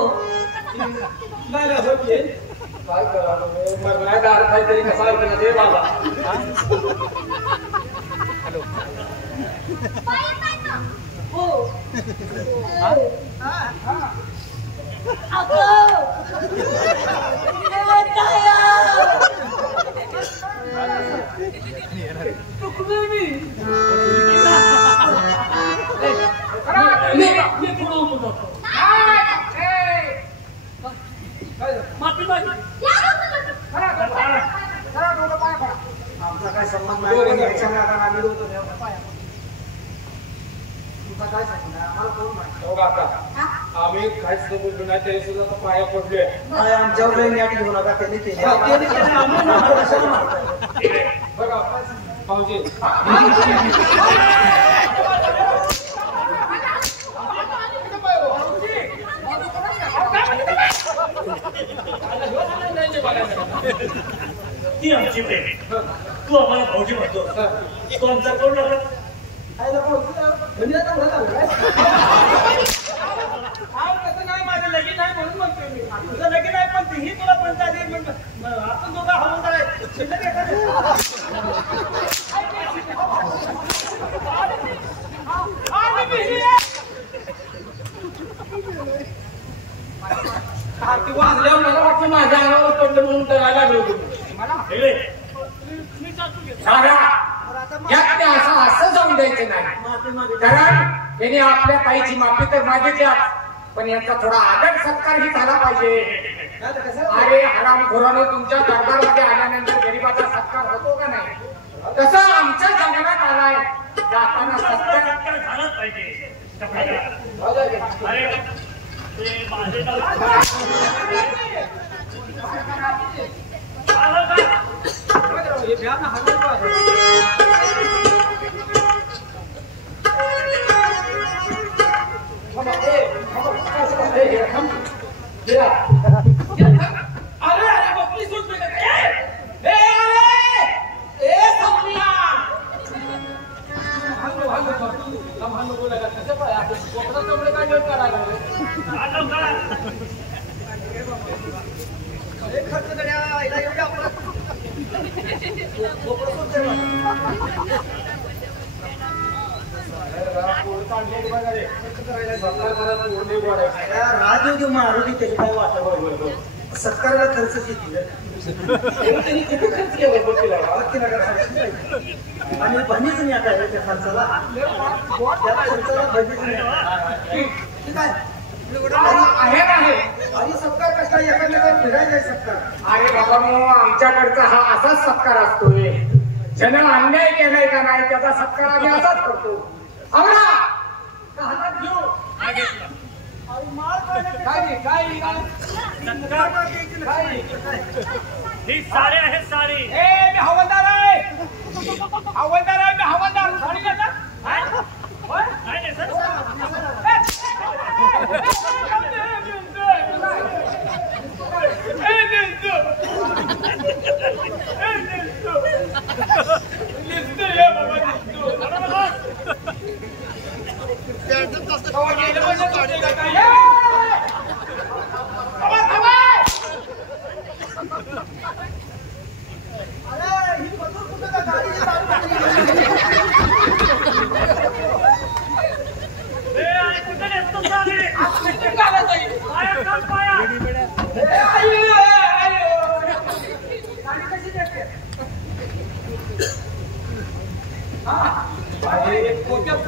नाही असं की काय करा मरणाय दार काहीतरी कसा ऐकलं ते बाबा. हो माफी काका आम्ही काहीच बोललो नाही तरी सुद्धा आता पाया पडलोय काय आमच्यावर लय न्याट घेऊ नका त्यांनी केले बघा भाऊजी ती आमची प्रेम तू आम्हाला भाऊजी म्हणतो तो आमचा कोण लागला नाही माझं लगीन नाही म्हणून म्हणतोय मी तुझं लगीन आहे पण तीही तुला म्हणता आली आपण दोघं हवलदार आहे शिल्लक आरती वाजल्यावर मला वाटलं माझ्या अंगावर पडलं म्हणून करायला लागलो असं जाऊन द्यायचं नाही कारण यांनी आपल्या ताईची माफी तर मागितली पण यांचा थोडा आदर सत्कारही झाला पाहिजे. अरे हरामखोरानं तुमच्या दरबारमध्ये आल्यानंतर गरीबाचा सत्कार होतो का नाही तसं आमच्या जंगलात आलाय जाताना सत्कार झालाच पाहिजे. राजयोगी मारुती त्याची काय वाटत सत्काराला खर्च किती आणि बनीच नाही आता त्या खर्चाला बनीच काय आणि सत्कार कसा एखाद्या फिरायचा सत्कार. अरे बाबा आमच्याकडचा हा असाच सत्कार असतोय ज्यानं अन्याय केलाय का नाही त्याचा सत्कार आम्ही असाच करतो. हातात घेऊ ही सारे आहेत सारी मी हवालदार आहे मी हवालदार साडी घालणार नाही सर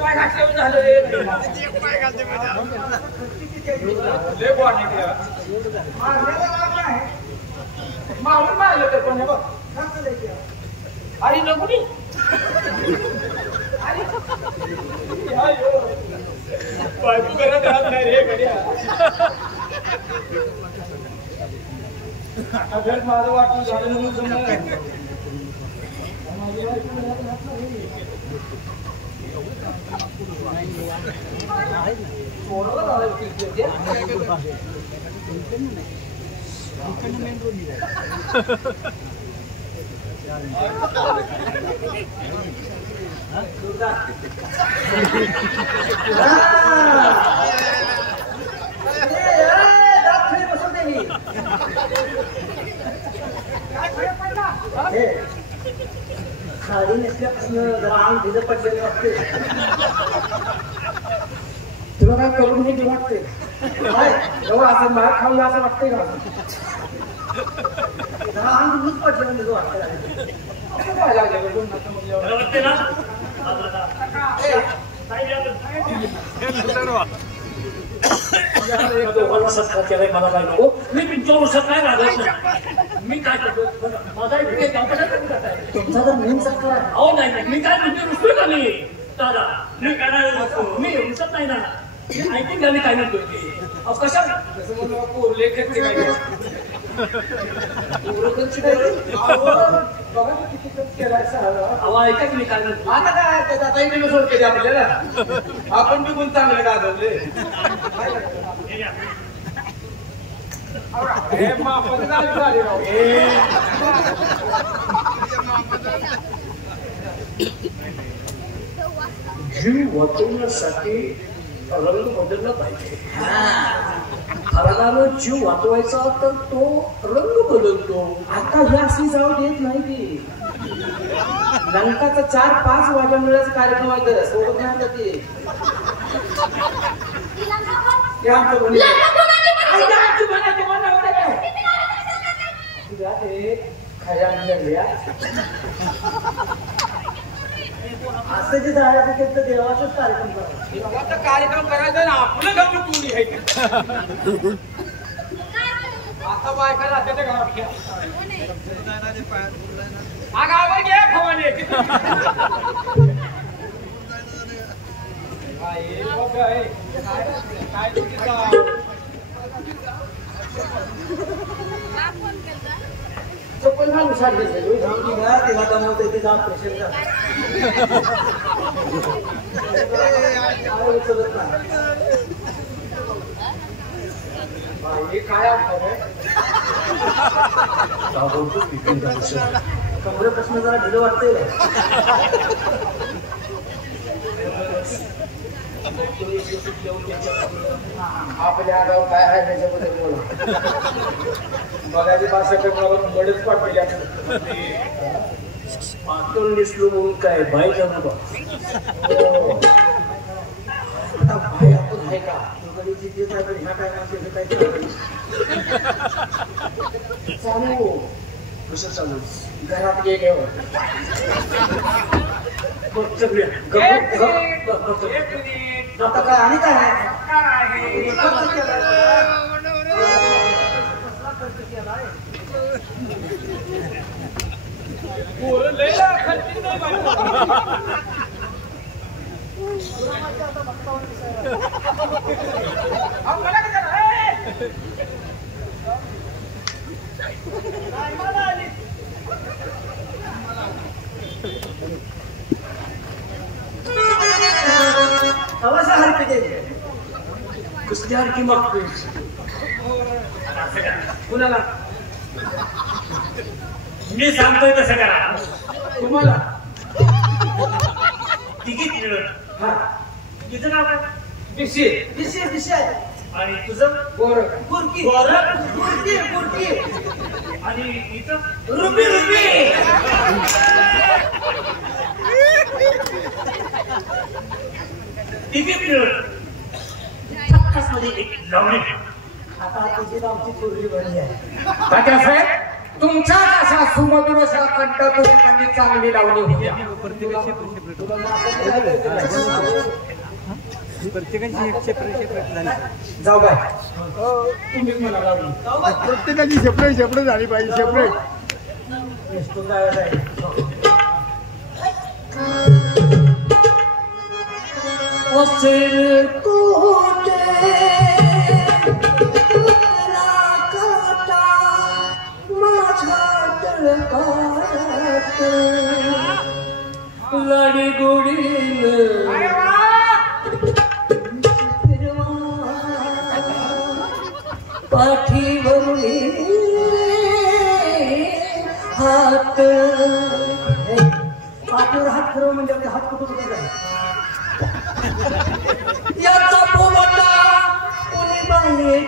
पाय घातल्यावर झालं रे मारून मारलं तर पण हे बघ अरे नको मी बायको करत राहत नाही रे घड्या घर माझं वाटून झालं म्हणून जमणार साडी नेसल्यापासून जरा अंग भिजत पडलेले वाटते. तुला काय करून घ्यायची वाटते एवढं असं बाहेर खाऊन असं वाटतंय का जरा अंग भिजत पडलेलं वाटतं. काय लागलं वाटते ना सत्कार केलाय मला काय नको मी तुमच्यावर काय राहत नाही मी काय करतो माझा तुमचा तर मेन सत्कार आहे. अहो नाही मी काय म्हणते रुसतोय का मी दादा मी काय मी रुसत नाही ना ऐकून घ्या मी काय म्हणतोय ते. अहो कशा तसं म्हणून पोरले खर्च काय बघा किती खर्च केलाय सहाला. अहो ऐका की मी काय म्हणतो. आता काय त्याचा आता इंडियन सोड केली आपल्याला आपण बी गुण चांगले गाजवले. हे मापन झाली राव. जीव वाचवण्यासाठी रंग बदलला पाहिजे. रंगानं जीव वाचवायचा तर तो रंग बदलतो. आता ही अशी जाऊ देत नाही ती. लंकाचा 4-5 वाजवण्याचा कार्यक्रम आहे तर सोडत नाही आता ते. ते आमचं बोलले. असं जे जायचं ते तर देवाचाच कार्यक्रम करायचा. कार्यक्रम करायचा ना आपलं गाव टुली आहे. आता बायका राहते त्या गावात घ्या. हा गावात घ्या फवाने. काय चप्पल घालून साडे तिला दमवते ते जाम प्रेशर कमरे प्रश्न जरा ढिलं वाटतंय. आपल्या गाव काय आहे त्याच्याबद्दल बोला. बघायची भाषा करून बरेच पाठवली. पातळ दिसलो म्हणून काय बाई जाऊ बा. भाई आपण आहे का दोघांची ह्या काय माणसं काय चालू कसं चालू घरात गेल्यावर आता काय आणि काय आहे आवाज हरकत आहे. कसली हरकी मागतोय कुणाला मी सांगतोय तसं करा. तुम्हाला तिकीट मिळत. हा तुझं नाव काय? दिशी दिशे आणि तुझं गोर कुर्की गोरख. कुर्की कुर्की आणि इथं रुपी रुपी तिकीट मिळत. फक्कस मध्ये एक लावणी. आता तुझी आमची चोरी बरी आहे. तात्यासाहेब तुमच्या अशा सुमधुर अशा कंठातून त्यांनी चांगली लावली होती. जाऊ बाय तुम्ही मला लावली. प्रत्येकाची सेपरेट झाली पाहिजे. सेपरेट तू काय जाईल असेल कोटे माझ्या तळकात लडी गोडील पाठीवरून हात पाठीवर हात फिरव म्हणजे आपले हात कुठं कुठं जाईल. याचा पोवटा कोणी बाहेर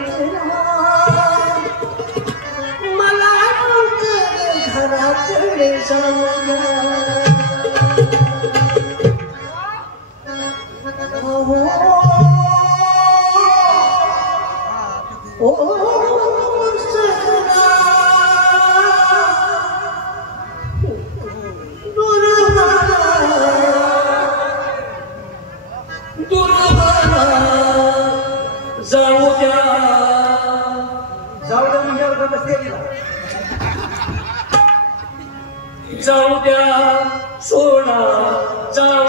मला घराकडे जाऊ जाऊ द्या सोडा जाऊ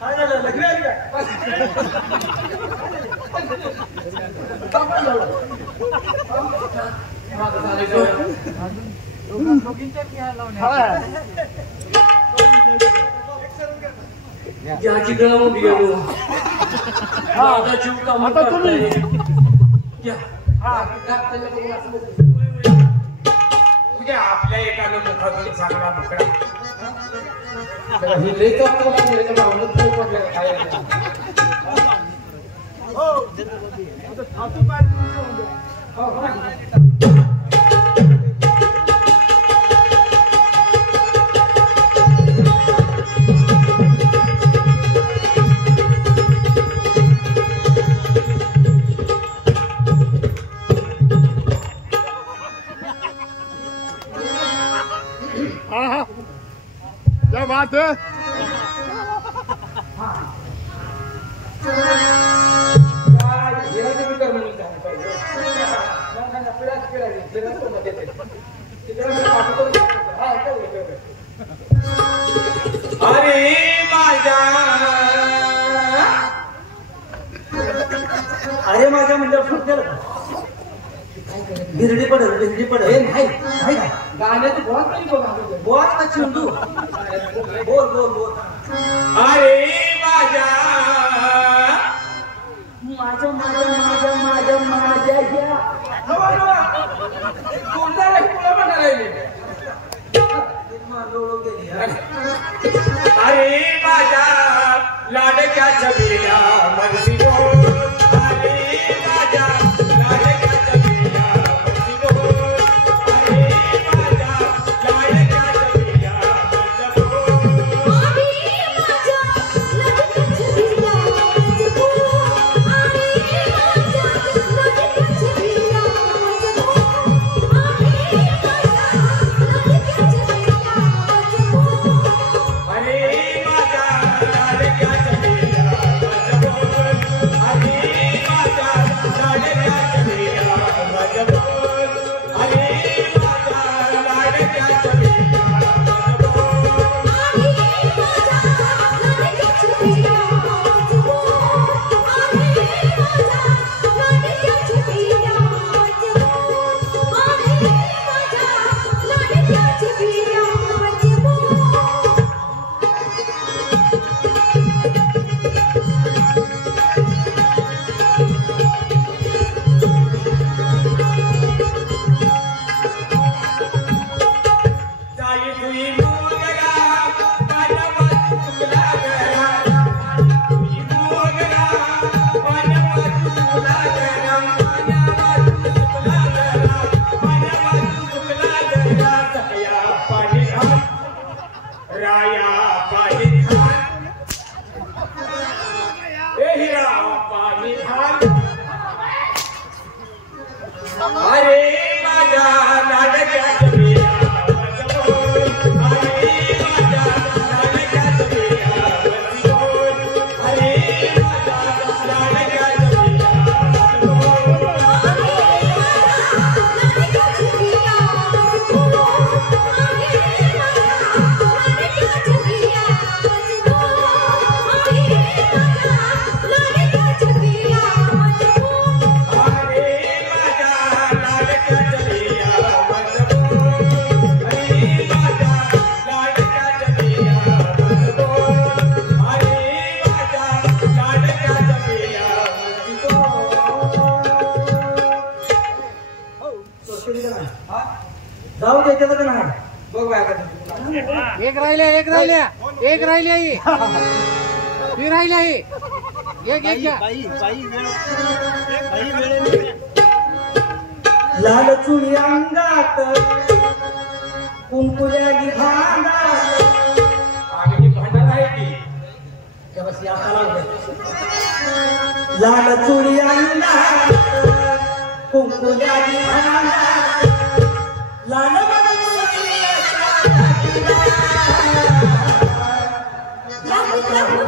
काय झालं लग्न आहे का याची गळा उभी गेलो माझा जीव काम आता तुम्ही या म्हणजे आपल्या एकानं मुखातून चांगला बुकडा हे लई तर त्याच्या भावनेत खूप पडलं काय क्या बात है अरे माझ्या अरे माझ्या म्हणजे फुट गेलं गिरडी पडेल हे नाही नाही का गाण्याची बहुत नाही बघा बोल का चिंडू बोल अरे माझ्या माझ्या घ्या कोणता तुला म्हणाले अरे माझ्या लाडक्या छबिया मनसी बोल अरे माझ्या लाडक्या छबिया मनसी बोल अरे माझ्या लाडक्या छबिया मनसी बोल जाऊ दे त्याचं का नाही बघ बाय एक राहिल्या ही राहिल्या ही एक लाल चुडी अंगात कुंकुल्या भांडात आम्ही भांडण आहे की लाल चुडी अंगात कुंकुल्या भांडात लाल Yeah.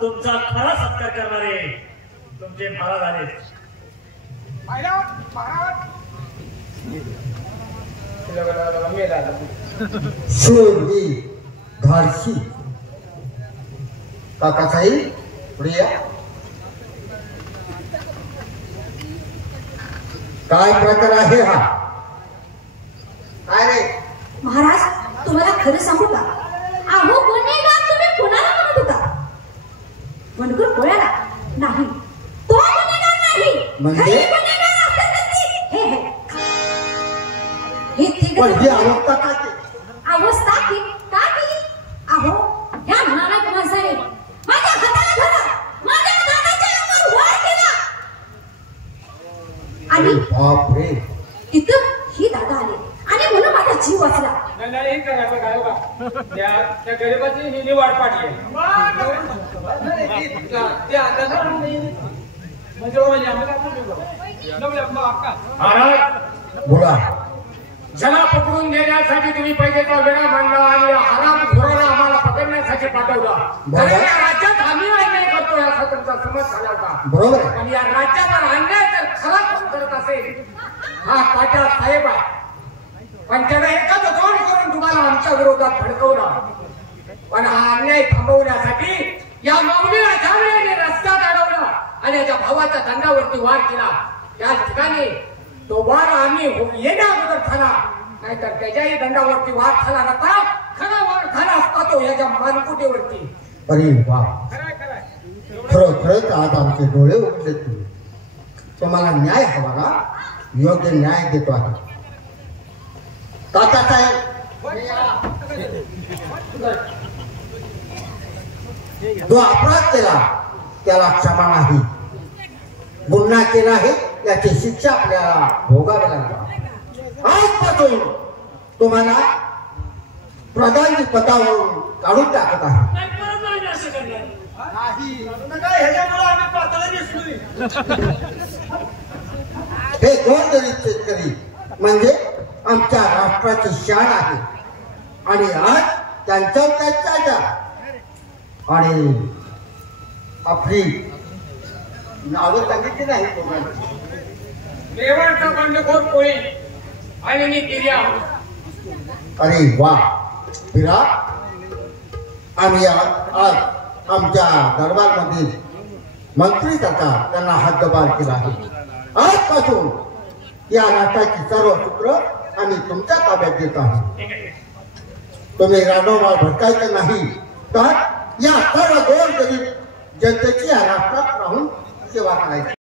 तुमचा खरा सत्कार करणारे तुमचे महाराज आले. शोधी धाडशी काकासाहेब प्रिया काय प्रकार आहे हा? काय रे महाराज, तुम्हाला खरं सांगू का? अहो गुन्हेगार तुम्ही कुणाला म्हणत होता? मनकर कोळ्याला नाही, तो गुन्हेगार नाही. म्हणजे? खरी गुन्हेगार असतात ते. हे पण ही अवस्था का केली? अवस्था की का केली? अहो या नालायक माणसाने माझ्या हाताला धरलं, माझ्या दादाच्या अंगावर वार केला. आणि बापरे, तिथं ही दादा आले आणि म्हणून माझा जीव वाचला. नाही करायचं काय बघा, त्या गरीबाची हिनी वाट पाडली बोला. ज्याला पकडून देण्यासाठी तुम्ही पैशाचा वेळा मांडला आणि आराम घोराला आम्हाला पकडण्यासाठी पाठवला. बरोबर. या राज्यात आम्ही अन्याय करतोय असा तुमचा समज झाला होता. बरोबर. पण या राज्यावर अन्याय जर खरा कोण करत असेल हा तात्या साहेब आहे. पण त्याने एकच जोड करून तुम्हाला आमच्या विरोधात भडकवला. पण हा अन्याय थांबवण्यासाठी या माऊलीला ज्यावेळेने रस्त्यात अडवलं आणि याच्या भावाच्या दंडावरती वार केला, त्या ठिकाणी तो वार आम्ही येण्या अगोदर झाला, नाहीतर त्याच्याही दंडावरती वार झाला नव्हता. खरा वार झाला असता तो याच्या मानकुटीवरती. अरे वा, खरंच आज आमचे डोळे उघडले. तुम्ही तुम्हाला न्याय हवा ना? योग्य न्याय देतो आहे काकासाहेब. जो अपराध केला त्याला क्षमा नाही, गुन्हा केला आहे याची शिक्षा आपल्याला भोगावी लागणार. आजपासून तुम्हाला प्रधानजी पदावरून काढून टाकत आहे. हे गोरगरीब शेतकरी म्हणजे आमच्या राष्ट्राची शान आहे आणि आज त्यांच्यावर अत्याचार आणि आपली नावं सांगितली नाही. देवाचा बंडखोर कोळी आणि मी गिर्या. अरे वा फिरा, आम्ही आज आमच्या दरबारमधील मंत्री सरकार त्यांना हद्दपार केला आहे. आजपासून या नाटाची सर्व सूत्र आम्ही तुमच्या ताब्यात देत आहोत. तुम्ही रानोमाळ भटकायचं नाही, तर या सर्व गोरगरीब जनतेची या राष्ट्रात राहून सेवा करायची.